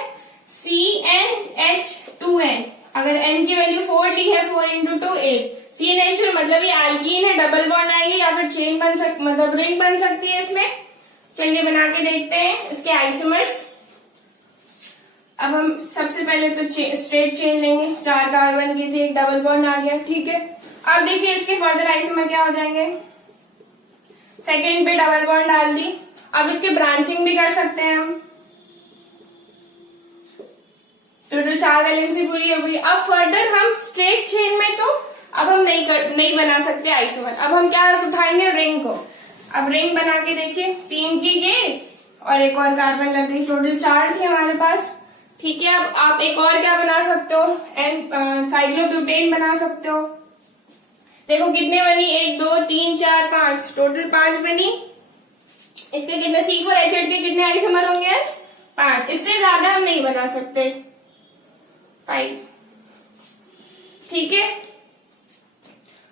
CnH2n, अगर n की वैल्यू 4 ली है, 4 × 2 8, CnH2 मतलब ये एल्कीन है, डबल बॉन्ड आएंगे या फिर चेन बन सकती, मतलब रिंग बन सकती है इसमें। चलिए बना के देखते हैं इसके आइसोमर्स। अब हम सबसे पहले तो स्ट्रेट चेन लेंगे, 4 कार्बन की थी, एक डबल बॉन्ड आ गया, ठीक है। अब देखिए इसके फर्दर आइसोमर क्या हो जाएंगे, सेकेंड पे डबल बॉन्ड डाल दी। अब इसके ब्रांचिंग भी कर सकते हैं हम, टोटल 4 वैलेंसी पूरी हो गई। अब फर्दर हम स्ट्रेट चेन में तो अब हम नहीं बना सकते आइसोमर, अब हम क्या उठाएंगे, रिंग को। अब रिंग बना के देखिए, 3 की ये और एक और कार्बन लग गई, टोटल 4 थी हमारे पास, ठीक है। अब आप एक और क्या बना सकते हो, साइक्लोब्यूटेन बना सकते हो। देखो कितने बनी, 1 2 3 4 5, टोटल 5 बनी। इसके कितने C4H8 के कितने आइसोमर होंगे, 5, इससे ज्यादा हम नहीं बना सकते, 5, ठीक है।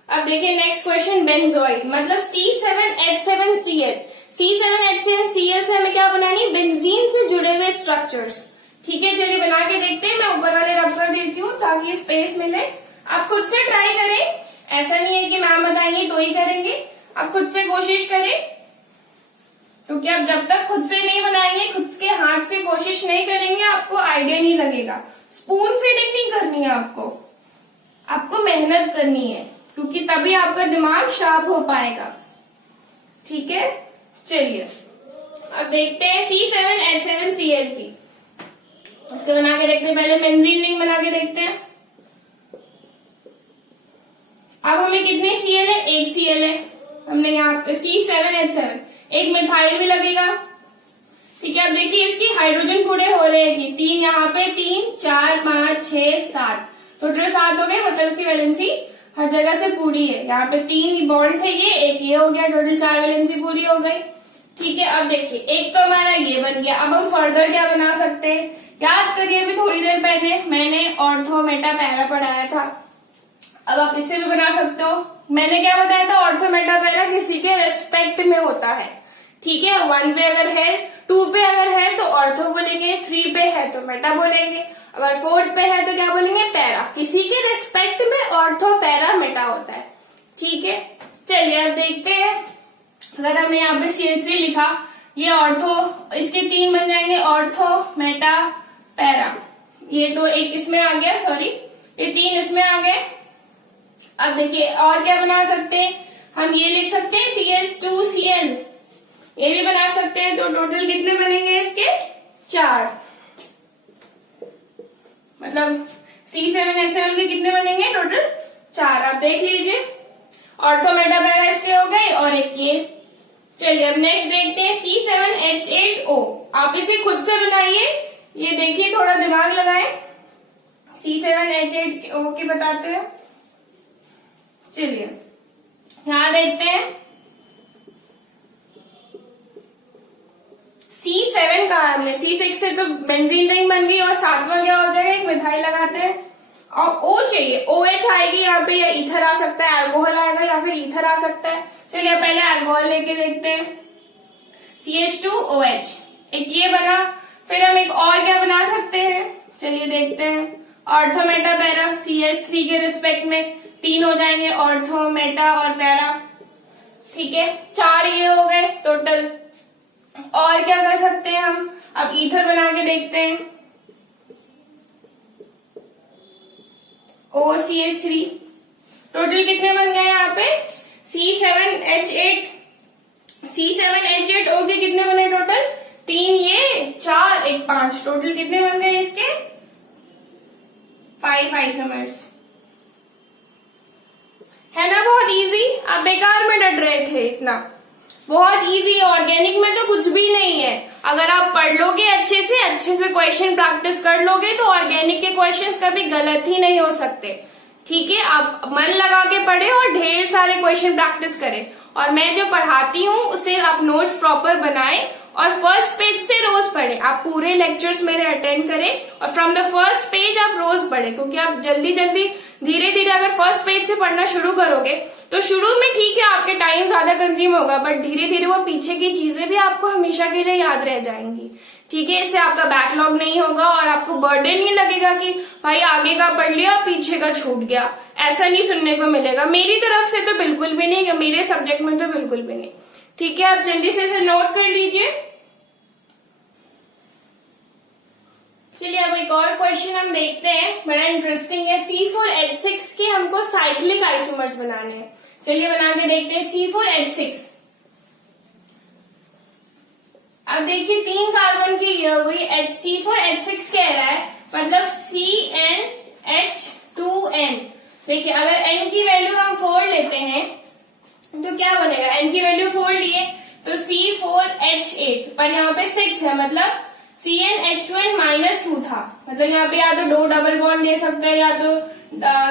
अब देखिए नेक्स्ट क्वेश्चन, बेंजोइड मतलब C7H7Cl। C7H7Cl से हमें क्या बनानी है, बेंजीन से जुड़े हुए स्ट्रक्चर्स, ठीक है। चलिए बना के देखते हैं, मैं ऊपर वाले रब कर देती हूँ ताकि स्पेस मिले। आप खुद से ट्राई करें, ऐसा नहीं है कि मैम बताएंगे तो ही करेंगे, आप खुद से कोशिश करें, क्योंकि आप जब तक खुद से नहीं बनाएंगे, खुद के हाथ से कोशिश नहीं करेंगे, आपको आइडिया नहीं लगेगा। स्पून फीडिंग नहीं करनी है आपको मेहनत करनी है, क्योंकि तभी आपका दिमाग शार्प हो पाएगा, ठीक है। चलिए अब देखते हैं C7H7Cl की, उसको बना के देखते हैं। पहले बेंजीन रिंग बना के देखते हैं। अब हमें कितने Cl है, 1 Cl है, हमने यहाँ पे C7H7, एक मिथाइल भी लगेगा, ठीक है। अब देखिए इसकी हाइड्रोजन पूरे हो रहे हैं कि 3 यहाँ पे, 3 4 5 6 7, टोटल 7 हो गए, मतलब इसकी वैलेंसी हर जगह से पूरी है। यहाँ पे 3 बॉन्ड थे, ये एक ये हो गया, टोटल 4 वैलेंसी पूरी हो गई, ठीक है। अब देखिए एक तो हमारा ये बन गया। अब हम फर्दर क्या बना सकते हैं, याद करिए अभी थोड़ी देर पहले मैंने ऑर्थो मेटा पैरा पढ़ाया था, अब आप इससे भी बना सकते हो। मैंने क्या बताया था, ऑर्थो मेटा पैरा किसी के रेस्पेक्ट में होता है, ठीक है। 1 पे अगर है, 2 पे अगर है तो ऑर्थो बोलेंगे, 3 पे है तो मेटा बोलेंगे, अगर 4 पे है तो क्या बोलेंगे, पैरा। किसी के रेस्पेक्ट में ऑर्थो पैरा मेटा होता है, ठीक है। चलिए अब देखते हैं, अगर हमने यहाँ पे CH3 लिखा, ये ऑर्थो, इसके 3 बन जाएंगे, ऑर्थो मेटा पैरा, ये तो एक इसमें आ गया, सॉरी ये 3 इसमें आ गए। अब देखिए और क्या बना सकते हैं, हम ये लिख सकते हैं CH2Cl, ये भी बना सकते हैं। तो टोटल कितने बनेंगे इसके, 4, मतलब C7H7 के कितने बनेंगे, टोटल 4। आप देख लीजिए, ऑर्थो मेटा पैरा इसके हो गए और एक ये। चलिए अब नेक्स्ट देखते हैं C7H8O। आप इसे खुद से बनाइए, ये देखिए थोड़ा दिमाग लगाएं। C7H8O की बताते हैं, चलिए यहां देखते हैं। C7 का हमने, C6 से तो बेंजीन रिंग बन गई और 7वां क्या हो जाएगा, एक मिथाइल लगाते हैं। और O चाहिए, OH आएगी यहाँ पे, या ईथर आ सकता है, अल्कोहल आएगा या फिर ईथर आ सकता है। चलिए पहले अल्कोहल लेके देखते हैं, CH2OH, एक ये बना। फिर हम एक और क्या बना सकते हैं, चलिए देखते हैं। ऑर्थो मेटा पैरा, CH3 के रिस्पेक्ट में 3 हो जाएंगे, ऑर्थो मेटा और पैरा, ठीक है। 4 ये हो गए टोटल। और क्या कर सकते हैं हम, अब ईथर बना के देखते हैं, OCH3, टोटल कितने बन गए यहाँ पे, C7H8O के कितने बने टोटल, 3 ये, 4 एक 5, टोटल कितने बन गए इसके, 5 आइसोमर्स, है ना। बहुत इजी, आप बेकार में डर रहे थे इतना, बहुत इजी। ऑर्गेनिक में तो कुछ भी नहीं है, अगर आप पढ़ लोगे अच्छे से क्वेश्चन प्रैक्टिस कर लोगे तो ऑर्गेनिक के क्वेश्चंस कभी गलत ही नहीं हो सकते, ठीक है। आप मन लगा के पढ़े और ढेर सारे क्वेश्चन प्रैक्टिस करें, और मैं जो पढ़ाती हूँ उसे आप नोट्स प्रॉपर बनाएं और फर्स्ट पेज से रोज पढ़ें। आप पूरे लेक्चर्स मेरे अटेंड करें और फ्रॉम द फर्स्ट पेज आप रोज पढ़ें, क्योंकि आप जल्दी धीरे धीरे अगर फर्स्ट पेज से पढ़ना शुरू करोगे तो शुरू में ठीक है आपके टाइम ज्यादा कंज्यूम होगा, बट धीरे धीरे वो पीछे की चीजें भी आपको हमेशा के लिए याद रह जाएंगी, ठीक है। इससे आपका बैकलॉग नहीं होगा और आपको बर्डन नहीं लगेगा कि भाई आगे का पढ़ लिया पीछे का छूट गया, ऐसा नहीं सुनने को मिलेगा। मेरी तरफ से तो बिल्कुल भी नहीं, मेरे सब्जेक्ट में तो बिल्कुल भी नहीं, ठीक है। आप जल्दी से इसे नोट कर लीजिए। चलिए अब एक और क्वेश्चन हम देखते हैं, बड़ा इंटरेस्टिंग है। C4H6 के हमको साइक्लिक आइसोमर्स बनाने हैं। चलिए बना के देखते हैं C4H6। अब देखिए 3 कार्बन की ये हो गई, C4H6 कह रहा है, मतलब CnH2n। देखिए अगर n की वैल्यू हम 4 लेते हैं तो क्या बनेगा, n की वैल्यू 4 लिए तो C4H8, पर यहाँ पे 6 है, मतलब CnH2n-2 था। मतलब यहाँ पे या तो 2 डबल बॉन्ड दे सकते हैं, या तो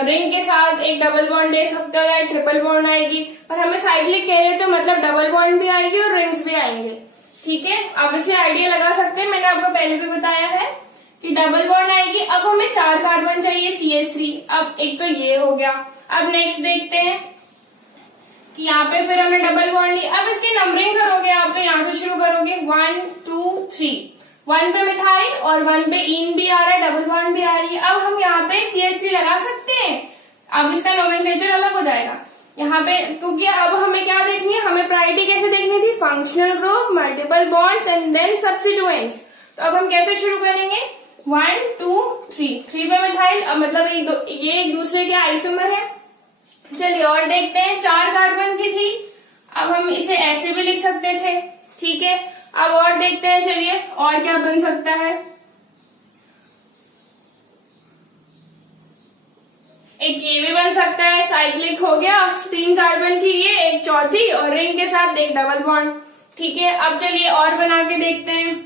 रिंग के साथ एक डबल बॉन्ड दे सकते हो, या ट्रिपल बॉन्ड आएगी। पर हमें साइक्लिक कह रहे थे, मतलब डबल बॉन्ड भी आएगी और रिंग्स भी आएंगे। ठीक है, अब इसे आइडिया लगा सकते हैं, मैंने आपको पहले भी बताया है कि डबल बॉन्ड आएगी। अब हमें 4 कार्बन चाहिए CH3। अब एक तो ये हो गया। अब नेक्स्ट देखते हैं कि यहाँ पे फिर हमें डबल बॉन्ड ली। अब इसकी नंबरिंग करोगे आप तो यहाँ से शुरू करोगे 1 2 3। 1 पे मिथाइल और 1 पे इन भी आ रहा है, डबल बॉन्ड भी आ रही है। अब हम यहाँ पे CH3 लगा सकते हैं। अब इसका नोमेनक्लेचर अलग हो जाएगा यहाँ पे, क्योंकि अब हमें क्या देखनी है, हमें प्रायोरिटी कैसे देखनी थी, functional group, multiple bonds and then substituents. तो अब हम कैसे शुरू करेंगे, 1 2 3। 3 पे मिथाइल, अब मतलब ये एक दूसरे के आइसोमर है। चलिए और देखते हैं, 4 कार्बन की थी, अब हम इसे ऐसे भी लिख सकते थे। ठीक है, अब और देखते हैं, चलिए और क्या बन सकता है। एक ये भी बन सकता है, साइक्लिक हो गया, 3 कार्बन की ये, एक चौथी और रिंग के साथ एक डबल बॉन्ड। ठीक है, अब चलिए और बना के देखते हैं।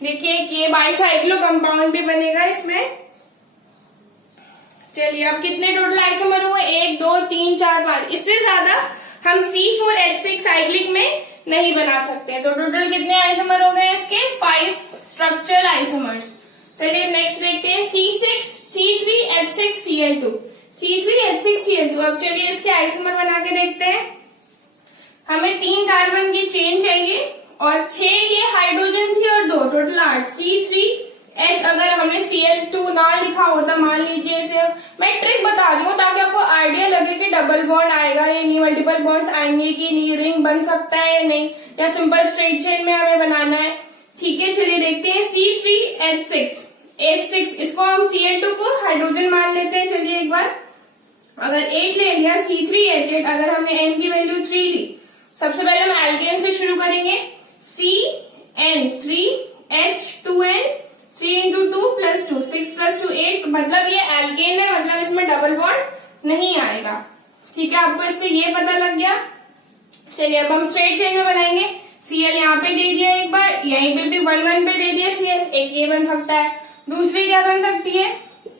देखिए ये बाइसाइक्लो कंपाउंड भी बनेगा इसमें। चलिए अब कितने टोटल आइसोमर हुए, 1 2 3 4 5। इससे ज्यादा हम C4H6 साइक्लिक में नहीं बना सकते। तो टोटल कितने आइसोमर हो गए इसके, 5 स्ट्रक्चरल आइसोमर्स। चलिए नेक्स्ट देखते हैं C3H6Cl2। C3H6Cl2। अब चलिए इसके आइसोमर बना के देखते हैं। हमें 3 कार्बन की चेन चाहिए और 6 ये हाइड्रोजन थी और 2, टोटल 8। C3H, अगर हमने Cl2 ना लिखा होता, मान लीजिए इसे, मैं ट्रिक बता रही हूँ ताकि आपको आइडिया लगे कि डबल बॉन्ड आएगा या नहीं, मल्टीपल बॉन्ड्स आएंगे कि नहीं, रिंग बन सकता है या नहीं, या सिंपल स्ट्रेट चेन में हमें बनाना है। ठीक है, चलिए देखते हैं C3H6, इसको हम Cl2 को हाइड्रोजन मान लेते हैं। चलिए एक बार, अगर 8 ले लिया C3H8, अगर हमने n की वैल्यू 3 ली, सबसे पहले हम एल्केन से शुरू करेंगे। CN3H2n, 3 into 2 plus 2, 6 plus 2 8, मतलब ये एल्केन है, मतलब इसमें डबल बॉन्ड नहीं आएगा। ठीक है, आपको इससे ये पता लग गया। चलिए अब हम स्ट्रेट चेन में बनाएंगे। Cl यहाँ पे दे दिया एक बार, यहीं पे भी 1 1 पे दे दिया Cl, एक ये बन सकता है। दूसरी क्या बन सकती है,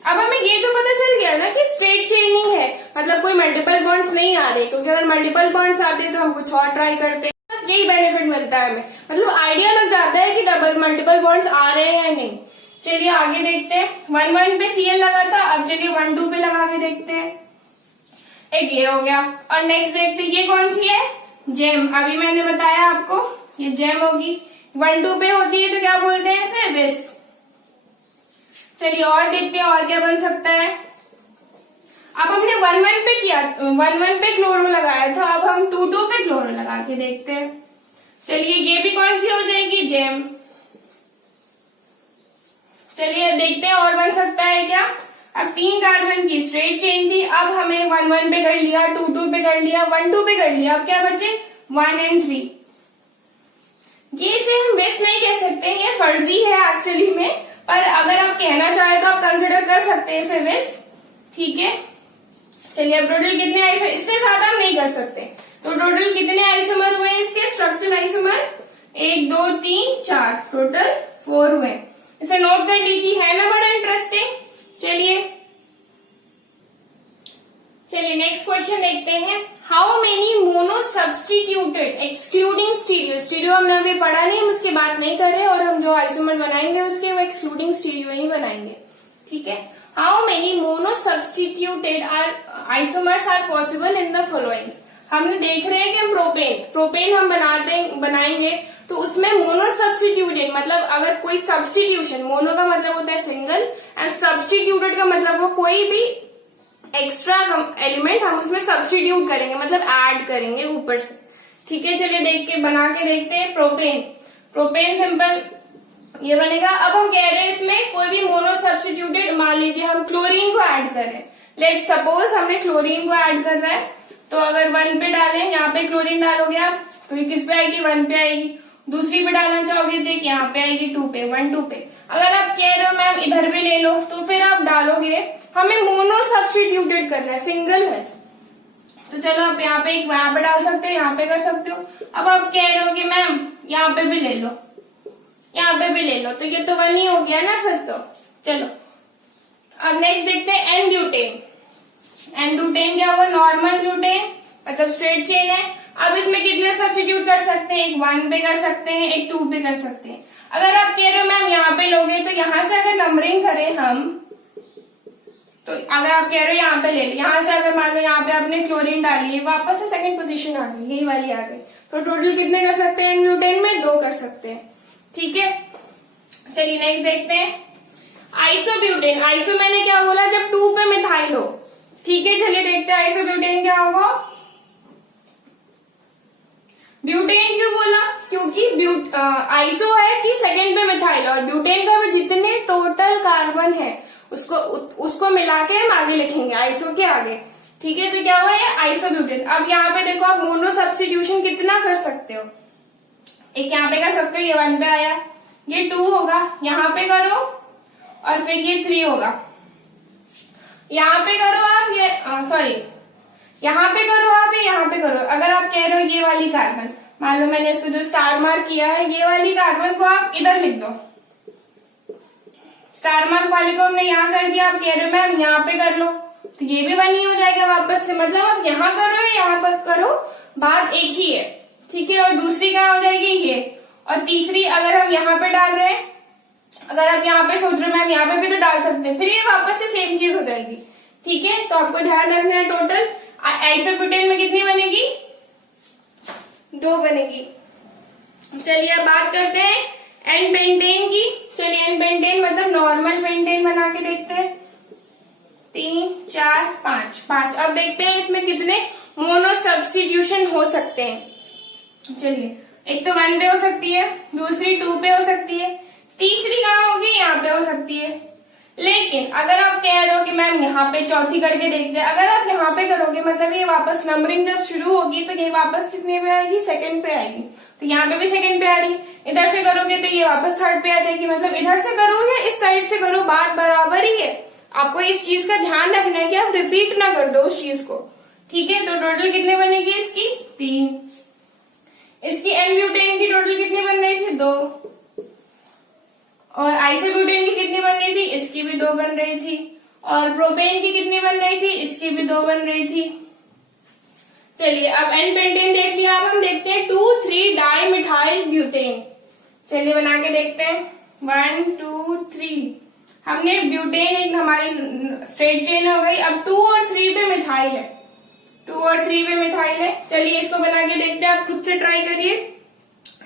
अब हमें ये तो पता चल गया ना कि स्ट्रेट चेन नहीं है, मतलब कोई मल्टीपल बॉन्ड्स नहीं आ रहे, क्योंकि अगर मल्टीपल बॉन्ड्स आते हैं तो हम कुछ और ट्राई करते हैं। बस यही बेनिफिट मिलता है हमें, मतलब आइडिया लग जाता है कि डबल मल्टीपल बॉन्ड्स आ रहे हैं या नहीं। चलिए आगे देखते हैं। 1 1 पे Cl लगा था, अब चलिए 1 2 पे लगा के देखते हैं। एक ये हो गया, और नेक्स्ट देखते हैं ये कौन सी है, जेम। अभी मैंने बताया आपको ये जेम होगी। 1 2 पे होती है तो क्या बोलते हैं इसे, विस। चलिए और देखते हैं और क्या बन सकता है। अब हमने 1 1 पे किया, 1 1 पे क्लोरो लगाया था, अब हम 2 2 पे क्लोरो लगा के देखते हैं। चलिए ये भी कौन सी हो जाएगी, जेम। चलिए देखते हैं और बन सकता है क्या। अब 3 कार्बन की स्ट्रेट चेन थी, अब हमें 1 1 पे कर लिया, 2 2 पे कर लिया, 1 2 पे कर लिया, अब क्या बचे 1 and 3। ये इसे हम विस नहीं कह सकते, ये फर्जी है एक्चुअली में, पर अगर आप कहना चाहे तो आप कंसिडर कर सकते हैं इसे विस। ठीक है, चलिए अब टोटल कितने आइसोमर, इससे ज्यादा हम नहीं कर सकते। तो टोटल कितने आइसोमर हुए इसके स्ट्रक्चरल आइसोमर, 1 2 3 4, टोटल 4 हुए। इसे नोट कर लीजिए, है ना बड़ा इंटरेस्टिंग। चलिए नेक्स्ट क्वेश्चन देखते हैं। How many mono substituted excluding stereo. Stereo हमने अभी पढ़ा नहीं, हम उसकी बात नहीं कर रहे, और हम जो आइसोमर बनाएंगे उसके वो एक्सक्लूडिंग स्टीरियो ही बनाएंगे। ठीक है, how many mono substituted isomers are possible in the followings. हमने देख रहे हैं कि हम प्रोपेन हम बनाएंगे तो उसमें मोनो सब्स्टिट्यूटेड मतलब अगर कोई सब्स्टिट्यूशन, मोनो का मतलब होता है सिंगल एंड सब्स्टिट्यूटेड का मतलब वो कोई भी एक्स्ट्रा एलिमेंट हम उसमें सब्स्टिट्यूट करेंगे, मतलब ऐड करेंगे ऊपर से। ठीक है, चलिए देख के बना के देखते हैं। प्रोपेन, प्रोपेन सिंपल ये बनेगा। अब हम कह रहे हैं इसमें कोई भी मोनो सब्स्टिट्यूटेड, मान लीजिए हम क्लोरीन को ऐड करें, लेट सपोज हमने क्लोरीन को ऐड कर रहा है, तो अगर 1 पे डालें, यहाँ पे क्लोरीन डालोगे आप तो ये किस पे आएगी, 1 पे आएगी। दूसरी पे डालना चाहोगे तो यहाँ पे आएगी 2 पे, 1 2 पे। अगर आप कह रहे हो मैम इधर भी ले लो, तो फिर आप डालोगे, हमें मोनो सब्स्टिट्यूटेड करना है, सिंगल है, तो चलो आप यहाँ पे एक यहाँ पे डाल सकते हो, यहाँ पे कर सकते हो। अब आप कह रहे हो कि मैम यहाँ पे भी ले लो, यहाँ पे भी ले लो, तो ये तो 1 ही हो गया ना फिर तो। चलो अब नेक्स्ट देखते हैं एन ब्यूटेन। एन ब्यूटेन क्या हुआ, नॉर्मल ब्यूटेन मतलब स्ट्रेट चेन है। अब इसमें कितने सब्स्टिट्यूट कर सकते हैं, एक 1 पे कर सकते हैं, एक 2 पे कर सकते हैं। अगर आप कह रहे हो मैम यहाँ पे लोगे, तो यहाँ से अगर नंबरिंग करें हम, तो अगर आप कह रहे हो यहाँ पे ले लो, यहाँ से अगर मान लो यहाँ पे आपने क्लोरीन डाली, वापस से सेकंड पोजीशन आ गई, यही वाली आ गई, तो टोटल कितने कर सकते हैं एन ब्यूटेन में, 2 कर सकते हैं। ठीक है, चलिए नेक्स्ट देखते हैं आइसोब्यूटेन। आइसो मैंने क्या बोला, जब 2 पे मिथाइल हो। ठीक है, चलिए देखते हैं आइसोब्यूटेन क्या होगा। ब्यूटेन क्यों बोला, क्योंकि आइसो है कि सेकंड पे मिथाइल, और ब्यूटेन का जितने टोटल कार्बन है उसको मिला के हम आगे लिखेंगे आइसो के आगे। ठीक है, तो क्या हुआ ये आइसोब्यूटेन। अब यहाँ पे देखो आप मोनो सब्स्टिट्यूशन कितना कर सकते हो, एक यहाँ पे कर सकते हो, ये 1 पे आया, ये 2 होगा, यहाँ पे करो और फिर ये 3 होगा, यहाँ पे करो आप ये सॉरी यहाँ पे करो आप, यहाँ पे करो। अगर आप कह रहे हो ये वाली कार्बन, मान लो मैंने इसको जो स्टार मार्क किया है, ये वाली कार्बन को आप इधर लिख दो, स्टार मार्क वाली को हमने यहाँ कर दिया, आप कह रहे हो मैम यहाँ पे कर लो, तो ये भी 1 ही हो जाएगा वापस से। मतलब आप यहाँ करो या यहाँ पर करो, बात एक ही है। ठीक है, और दूसरी क्या हो जाएगी ये, और तीसरी अगर हम यहाँ पे डाल रहे हैं, अगर आप यहाँ पे सोच रहे हो मैम यहाँ पे भी तो डाल सकते हैं, फिर ये वापस से सेम चीज हो जाएगी। ठीक है, तो आपको ध्यान रखना है टोटल आइसोब्यूटेन में कितनी बनेगी, 2 बनेगी। चलिए अब बात करते हैं एन पेंटेन की। चलिए एन पेंटेन मतलब नॉर्मल पेंटेन बना के देखते हैं, 3 4 5। अब देखते हैं इसमें कितने मोनो सब्स्टिट्यूशन हो सकते हैं। चलिए एक तो 1 पे हो सकती है, दूसरी 2 पे हो सकती है, तीसरी कहाँ होगी, यहाँ पे हो सकती है। लेकिन अगर आप कह रहे हो कि मैम यहाँ पे चौथी करके देखते हैं, अगर आप यहाँ पे करोगे मतलब ये वापस नंबरिंग जब शुरू होगी तो ये वापस कितने पे आएगी, सेकंड पे आएगी, तो यहाँ पे भी सेकंड पे आ रही। इधर से करोगे तो ये वापस थर्ड पे आ जाएगी, मतलब इधर से करो या इस साइड से करो बात बराबर ही है। आपको इस चीज का ध्यान रखना है कि आप रिपीट ना कर दो उस चीज को। ठीक है, तो टोटल कितने बनेगी इसकी, 3। इसकी एन ब्यूटेन की टोटल कितनी बन रही थी, 2, और आइसोब्यूटेन की कितनी बन रही थी, इसकी भी 2 बन रही थी, और प्रोपेन की कितनी बन रही थी, इसकी भी 2 बन रही थी। चलिए अब एन पेंटेन देख लिया, अब हम देखते हैं 2,3 डाई मिथाइल ब्यूटेन। चलिए बना के देखते हैं, 1 2 3। हमने ब्यूटेन एक हमारी स्ट्रेट चेन हो गई। अब 2 और 3 पे मिथाइल है, 2 और 3 पे मिथाइल है। चलिए इसको बना के देखते हैं, आप खुद से ट्राई करिए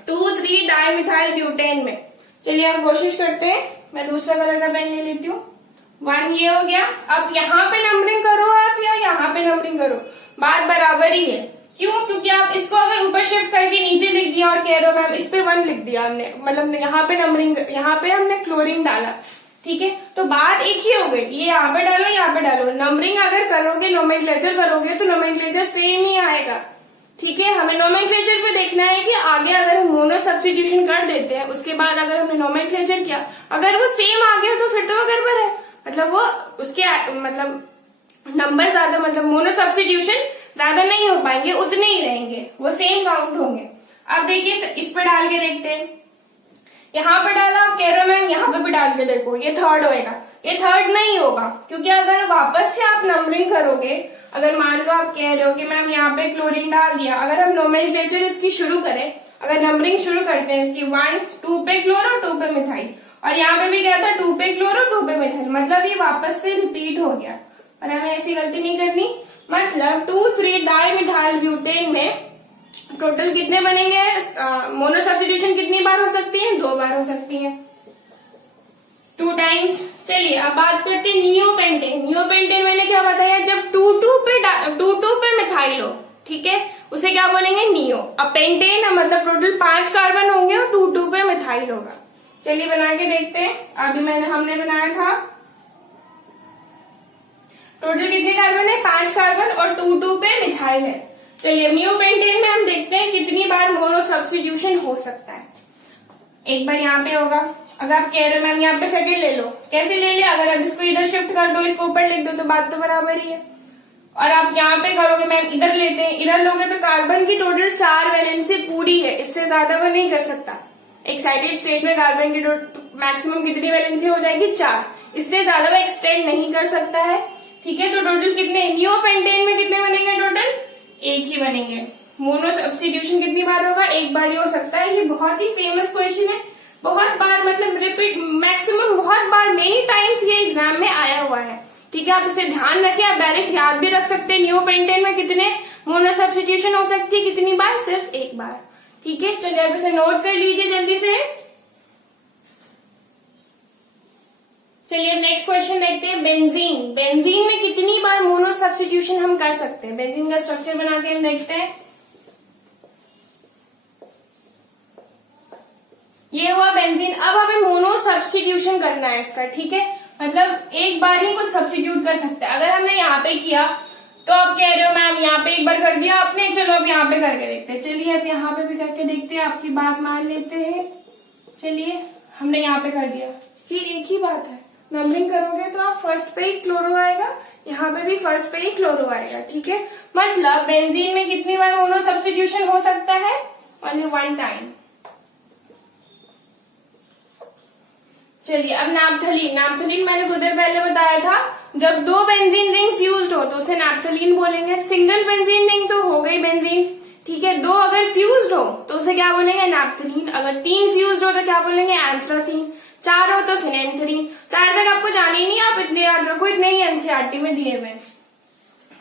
2,3 डाई मिथाइल ब्यूटेन में। चलिए हम कोशिश करते हैं, मैं दूसरा कलर का पेन ले लेती हूँ। 1 ये हो गया। अब यहाँ पे नंबरिंग करो आप या यहाँ पे नंबरिंग करो, बात बराबर ही है। क्यों, क्योंकि आप इसको अगर ऊपर शिफ्ट करके नीचे लिख दिया और कह रहे हो मैम इस पे 1 लिख दिया हमने, मतलब यहाँ पे नंबरिंग, यहाँ पे हमने क्लोरीन डाला। ठीक है, तो बात एक ही हो गई, ये यहाँ पे डालो यहाँ पे डालो। नंबरिंग अगर करोगे, नोमेनक्लेचर करोगे तो नोमेनक्लेचर सेम ही आएगा। ठीक है, हमें नोमेनक्लेचर पे देखना है कि आगे अगर हम मोनो सब्स्टिट्यूशन कर देते हैं, उसके बाद अगर हमने नोमेनक्लेचर किया, अगर वो सेम आ गया तो फिर तो वो गड़बड़ है, मतलब वो उसके मतलब नंबर ज्यादा, मतलब मोनो सब्स्टिट्यूशन ज्यादा नहीं हो पाएंगे, उतने ही रहेंगे, वो सेम काउंट होंगे। अब देखिए इस पे डाल के देखते हैं, यहाँ पे डाला, आप कह रहे हो मैम यहाँ पे भी डाल के देखो, ये 3rd होएगा, ये 3rd नहीं होगा, क्योंकि अगर वापस से आप नंबरिंग करोगे, अगर मान लो आप कह रहे हो कि मैम यहाँ पे क्लोरीन डाल दिया, अगर हम नोमेनक्लेचर इसकी शुरू करें, अगर नंबरिंग शुरू करते हैं इसकी 1 2 पे क्लोरो 2 पे मिथाइल, और यहाँ पे भी क्या था 2 पे क्लोरो 2 पे मिथाइल, मतलब ये वापस से रिपीट हो गया। और हमें ऐसी गलती नहीं करनी। मतलब 2,3 डाई मिथाइल ब्यूटेन में टोटल कितने बनेंगे मोनो सब्स्टिट्यूशन कितनी बार हो सकती है? 2 बार हो सकती है, 2 टाइम्स। चलिए अब बात करते हैं नियोपेंटेन। नियोपेंटेन मैंने क्या बताया, जब 2,2 पे मिथाइल हो, ठीक है, उसे क्या बोलेंगे? नियो। अब पेंटेन है मतलब टोटल 5 कार्बन होंगे और 2,2 पे मिथाइल होगा। चलिए बना के देखते हैं। अभी हमने बनाया था, टोटल कितने कार्बन है? 5 कार्बन और 2,2 पे मिथाइल है। चलिए नियोपेंटेन में हम देखते हैं कितनी बार मोनो सब्स्टिट्यूशन हो सकता है। एक बार यहाँ पे होगा, अगर आप कह रहे हो मैम यहाँ पे सेकंड ले लो, कैसे ले ले? अगर आप इसको इधर शिफ्ट कर दो, इसको ऊपर लिख दो तो बात तो बराबर ही है। और आप यहाँ पे करोगे मैम इधर लेते हैं, इधर लोगे तो कार्बन की टोटल 4 वैलेंसी पूरी है, इससे ज्यादा वो नहीं कर सकता। एक्साइटेड स्टेट में कार्बन की मैक्सिमम कितनी वैलेंसी हो जाएगी? 4, इससे ज्यादा वो एक्सटेंड नहीं कर सकता है, ठीक है। तो टोटल कितने नियोपेंटेन में कितने बनेंगे? टोटल 1 ही बनेंगे। मोनो सब्स्टिट्यूशन कितनी बार होगा? 1 बार ही हो सकता है। ये बहुत ही फेमस क्वेश्चन है, बहुत बार मतलब रिपीट, मैक्सिमम बहुत बार, मेनी टाइम्स ये एग्जाम में आया हुआ है, ठीक है। आप इसे ध्यान रखें, आप डायरेक्ट याद भी रख सकते हैं। नियोपेंटेन में कितने मोनो सब्स्टिट्यूशन हो सकती है? कितनी बार? सिर्फ 1 बार, ठीक है। चलिए आप इसे नोट कर लीजिए जल्दी से। चलिए नेक्स्ट क्वेश्चन देखते हैं, बेंजीन। बेंजीन में कितनी बार मोनो सब्स्टिट्यूशन हम कर सकते हैं? बेंजीन का स्ट्रक्चर बना के हम देखते हैं। ये हुआ बेंजीन। अब हमें मोनो सब्स्टिट्यूशन करना है इसका, ठीक है। मतलब एक बार ही कुछ सब्स्टिट्यूट कर सकते हैं। अगर हमने यहाँ पे किया तो आप कह रहे हो मैम यहाँ पे एक बार कर दिया आपने, चलो अब यहाँ पे करके देखते हैं। चलिए अब यहाँ पे भी करके देखते हैं, आपकी बात मान लेते हैं। चलिए हमने यहाँ पे कर दिया, फिर एक ही बात है, नंबरिंग करोगे तो आप फर्स्ट पे ही क्लोरो आएगा, यहाँ पे भी फर्स्ट पे ही क्लोरो आएगा, ठीक है। मतलब बेंजीन में कितनी बार मोनो सब्स्टिट्यूशन हो सकता है? Only 1 time. चलिए अब नैप्थलीन। नैप्थलीन मैंने कुछ देर पहले बताया था, जब 2 बेंजीन रिंग फ्यूज्ड हो तो उसे नैप्थलीन बोलेंगे। सिंगल बेंजीन रिंग तो हो गई बेंजीन, ठीक है। 2 अगर फ्यूज्ड हो तो उसे क्या बोलेंगे? नैप्थलीन। अगर 3 फ्यूज्ड हो तो क्या बोलेंगे? एंथ्रासीन। 4 हो तो फिनेंथ्रीन। 4 तक आपको जानी नहीं, आप इतने याद रखो, इतने ही एनसीईआरटी में दिए हुए।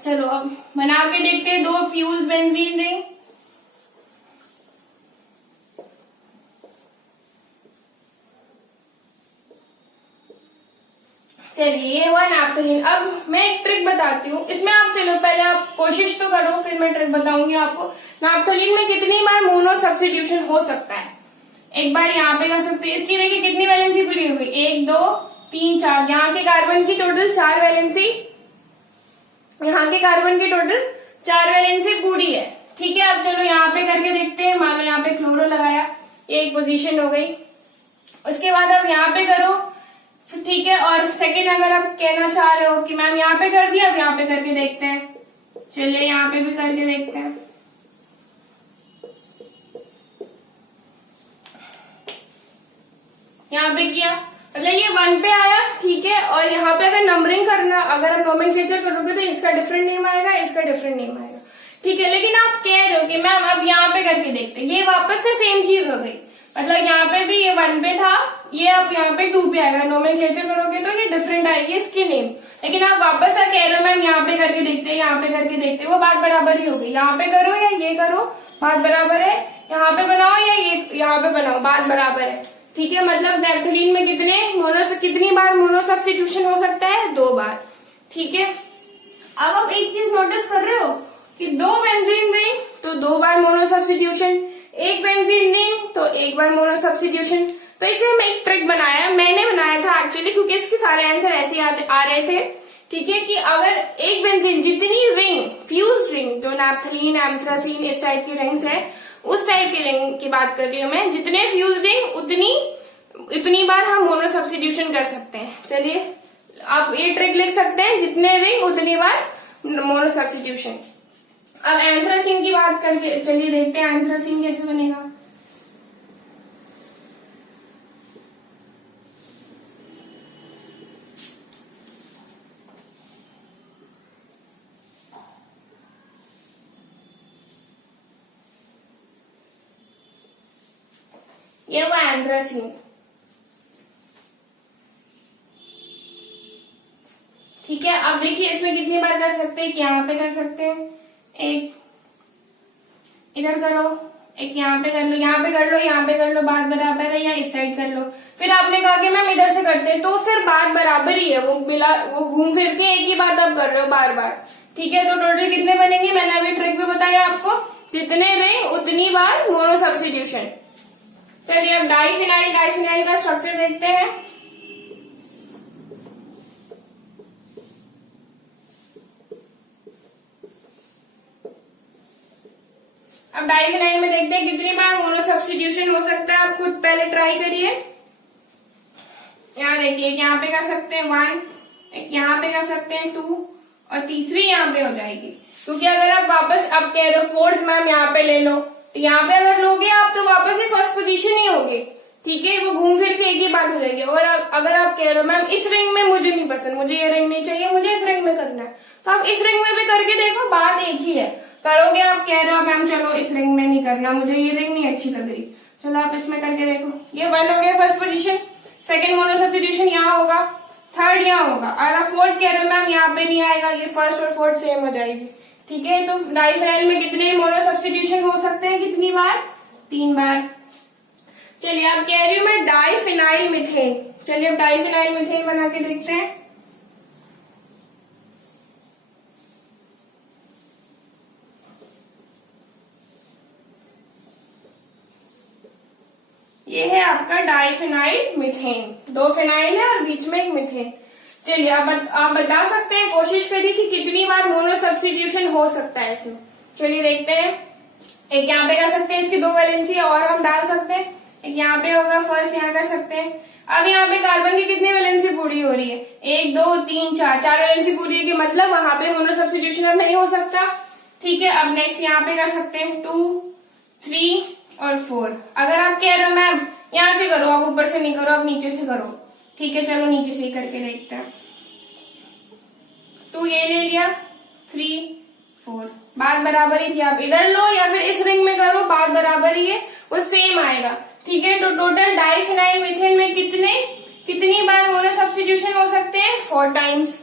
चलो अब बना के देखते हैं 2 फ्यूज्ड बेंजीन रिंग। चलिए ये हुआ नैप्थलीन। अब मैं एक ट्रिक बताती हूँ, इसमें आप चलो पहले आप कोशिश तो करो, फिर मैं ट्रिक बताऊंगी आपको। नैप्थलीन में कितनी बार मोनो सब्स्टिट्यूशन हो सकता है? एक बार यहाँ पे कर सकते हैं। इसकी देखिए कितनी वैलेंसी पूरी होगी? 1 2 3 4। यहाँ के कार्बन की टोटल 4 वैलेंसी, यहाँ के कार्बन की टोटल 4 वैलेंसी पूरी है, ठीक है। अब चलो यहाँ पे करके देखते हैं। मान लो यहाँ पे क्लोरो लगाया, एक पोजीशन हो गई। उसके बाद अब यहाँ पे करो, ठीक है। और सेकेंड अगर आप कहना चाह रहे हो कि मैम यहाँ पे कर दिया, अब यहाँ पे करके देखते हैं। चलिए यहाँ पे भी करके देखते हैं। यहाँ पे किया, मतलब ये 1 पे आया, ठीक है। और यहाँ पे अगर नंबरिंग करना, अगर आप नोमेनक्लेचर करोगे तो इसका डिफरेंट नेम आएगा, इसका डिफरेंट नेम आएगा, ठीक है। लेकिन आप कह रहे हो कि मैम अब यहाँ पे करके देखते हैं, ये वापस से सेम चीज हो गई। मतलब यहाँ पे भी ये 1 पे था, ये अब यहाँ पे 2 पे आएगा। नोमेनक्लेचर करोगे तो ये डिफरेंट आएगी इसकी नेम। लेकिन आप वापस से कह रहे हो मैम यहाँ पे करके देखते हैं, यहाँ पे करके देखते हैं, वो बात बराबर ही हो गई। यहाँ पे करो या ये करो, बात बराबर है। यहाँ पे बनाओ या ये यहाँ पे बनाओ, बात बराबर है, ठीक है। मतलब नैप्थलीन में कितनी बार मोनो सब्स्टिट्यूशन हो सकता है? 2 बार, ठीक है। अब आप एक चीज नोटिस कर रहे हो कि 2 बेंजीन रिंग तो 2 बार मोनो सब्स्टिट्यूशन, 1 बेंजीन रिंग तो 1 बार मोनो सब्स्टिट्यूशन। तो इसे हम एक ट्रिक मैंने बनाया था एक्चुअली, क्योंकि इसके सारे आंसर ऐसे आ रहे थे, ठीक है। कि अगर एक बेंजीन जितनी रिंग, फ्यूज्ड रिंग, जो नैप्थलीन, एंथ्रासीन इस टाइप की रिंग्स है, उस टाइप की रिंग की बात कर रही हूँ मैं, जितने फ्यूज्ड रिंग उतनी बार हम मोनो सब्स्टिट्यूशन कर सकते हैं। चलिए आप ये ट्रिक लिख सकते हैं, जितने रिंग उतनी बार मोनो सब्स्टिट्यूशन। अब एंथ्रासीन की बात करके चलिए देखते हैं एंथ्रासीन कैसे बनेगा। ये वो एंथ्रासीन, ठीक है। अब देखिए इसमें कितनी बार कर सकते हैं कि यहाँ पे कर सकते हैं, 1 इधर करो, एक यहाँ पे कर लो, यहाँ पे कर लो, यहाँ पे कर लो, बात बराबर है, या इस साइड कर लो। फिर आपने कहा कि मैम इधर से करते हैं, तो फिर बात बराबर ही है, वो घूम फिर के एक ही बात आप कर रहे हो बार बार। ठीक है, तो टोटल कितने बनेंगे, मैंने अभी ट्रिक में बताया आपको, जितने रिंग उतनी बार मोनो सब्स्टिट्यूशन। चलिए अब डाइफिनाइल का स्ट्रक्चर देखते हैं। अब डाइफिनाइल में देखते हैं कितनी बार मोनो सब्स्टिट्यूशन हो सकता है। आप खुद पहले ट्राई करिए। यहाँ देखिए, यहाँ पे कर सकते हैं 1, एक यहाँ पे कर सकते हैं 2, और तीसरी यहाँ पे हो जाएगी। क्योंकि अगर आप वापस अब कह रहे हो फोर्थ मैम यहाँ पे ले लो, तो यहाँ पे अगर लोगे आप तो वापस ही फर्स्ट पोजीशन ही होगे। ठीक है, वो घूम फिर के एक ही बात हो जाएगी। और अगर आप कह रहे हो मैम इस रिंग में मुझे नहीं पसंद, मुझे ये रिंग नहीं चाहिए, मुझे इस रिंग में करना है, तो आप इस रिंग में भी करके देखो, बात एक ही है। करोगे, आप कह रहे हो मैम चलो इस रिंग में नहीं करना, मुझे ये रिंग नहीं अच्छी लग रही, चलो आप इसमें करके देखो। ये 1 हो गया first position. Second mono substitution यहाँ होगा, थर्ड यहाँ होगा। और आप फोर्थ कह रहे हो मैम यहाँ पे नहीं आएगा, ये फर्स्ट और फोर्थ सेम हो जाएगी। ठीक है, तो डाइफिनाइल में कितने मोनो सब्स्टिट्यूशन हो सकते हैं, कितनी बार, 3 बार। चलिए आप कह रही हूँ मैं डाइफिनाइल मीथेन, चलिए अब डाइफिनाइल मीथेन बना के देखते हैं। ये है आपका डाइफिनाइल मीथेन, 2 फिनाइल है और बीच में एक मीथेन। चलिए आप बता सकते हैं, कोशिश करिए कि कितनी बार मोनो सब्स्टिट्यूशन हो सकता है इसमें। चलिए देखते हैं। एक यहाँ पे कर सकते हैं, इसकी 2 वैलेंसी और हम डाल सकते हैं। एक यहाँ पे होगा फर्स्ट, यहाँ कर सकते हैं। अब यहाँ पे कार्बन की कितनी वैलेंसी पूरी हो रही है, 1 2 3 4 वैलेंसी पूरी है, कि मतलब वहां पे मोनो सब्स्टिट्यूशन अब नहीं हो सकता। ठीक है, अब नेक्स्ट यहाँ पे कर सकते हैं 2 3 और 4। अगर आप कह रहे हो मैम यहाँ से करो, आप ऊपर से नहीं करो, आप नीचे से करो। ठीक है, चलो नीचे से ही करके देखते हैं। 2 ये ले लिया, 3 4, बात बराबर ही थी। आप इधर लो या फिर इस रिंग में करो, बात बराबर ही है, वो सेम आएगा। ठीक है, तो टोटल डाइफिनाइल मीथेन में कितनी बार मोनो सब्स्टिट्यूशन हो सकते हैं, 4 टाइम्स।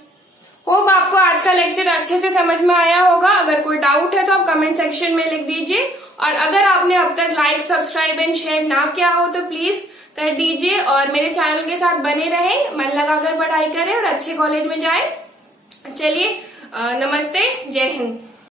होप आपको आज का लेक्चर अच्छे से समझ में आया होगा। अगर कोई डाउट है तो आप कमेंट सेक्शन में लिख दीजिए, और अगर आपने अब तक लाइक सब्सक्राइब एंड शेयर ना किया हो तो प्लीज कर दीजिए, और मेरे चैनल के साथ बने रहे, मन लगाकर पढ़ाई करें और अच्छे कॉलेज में जाए। चलिए नमस्ते, जय हिंद।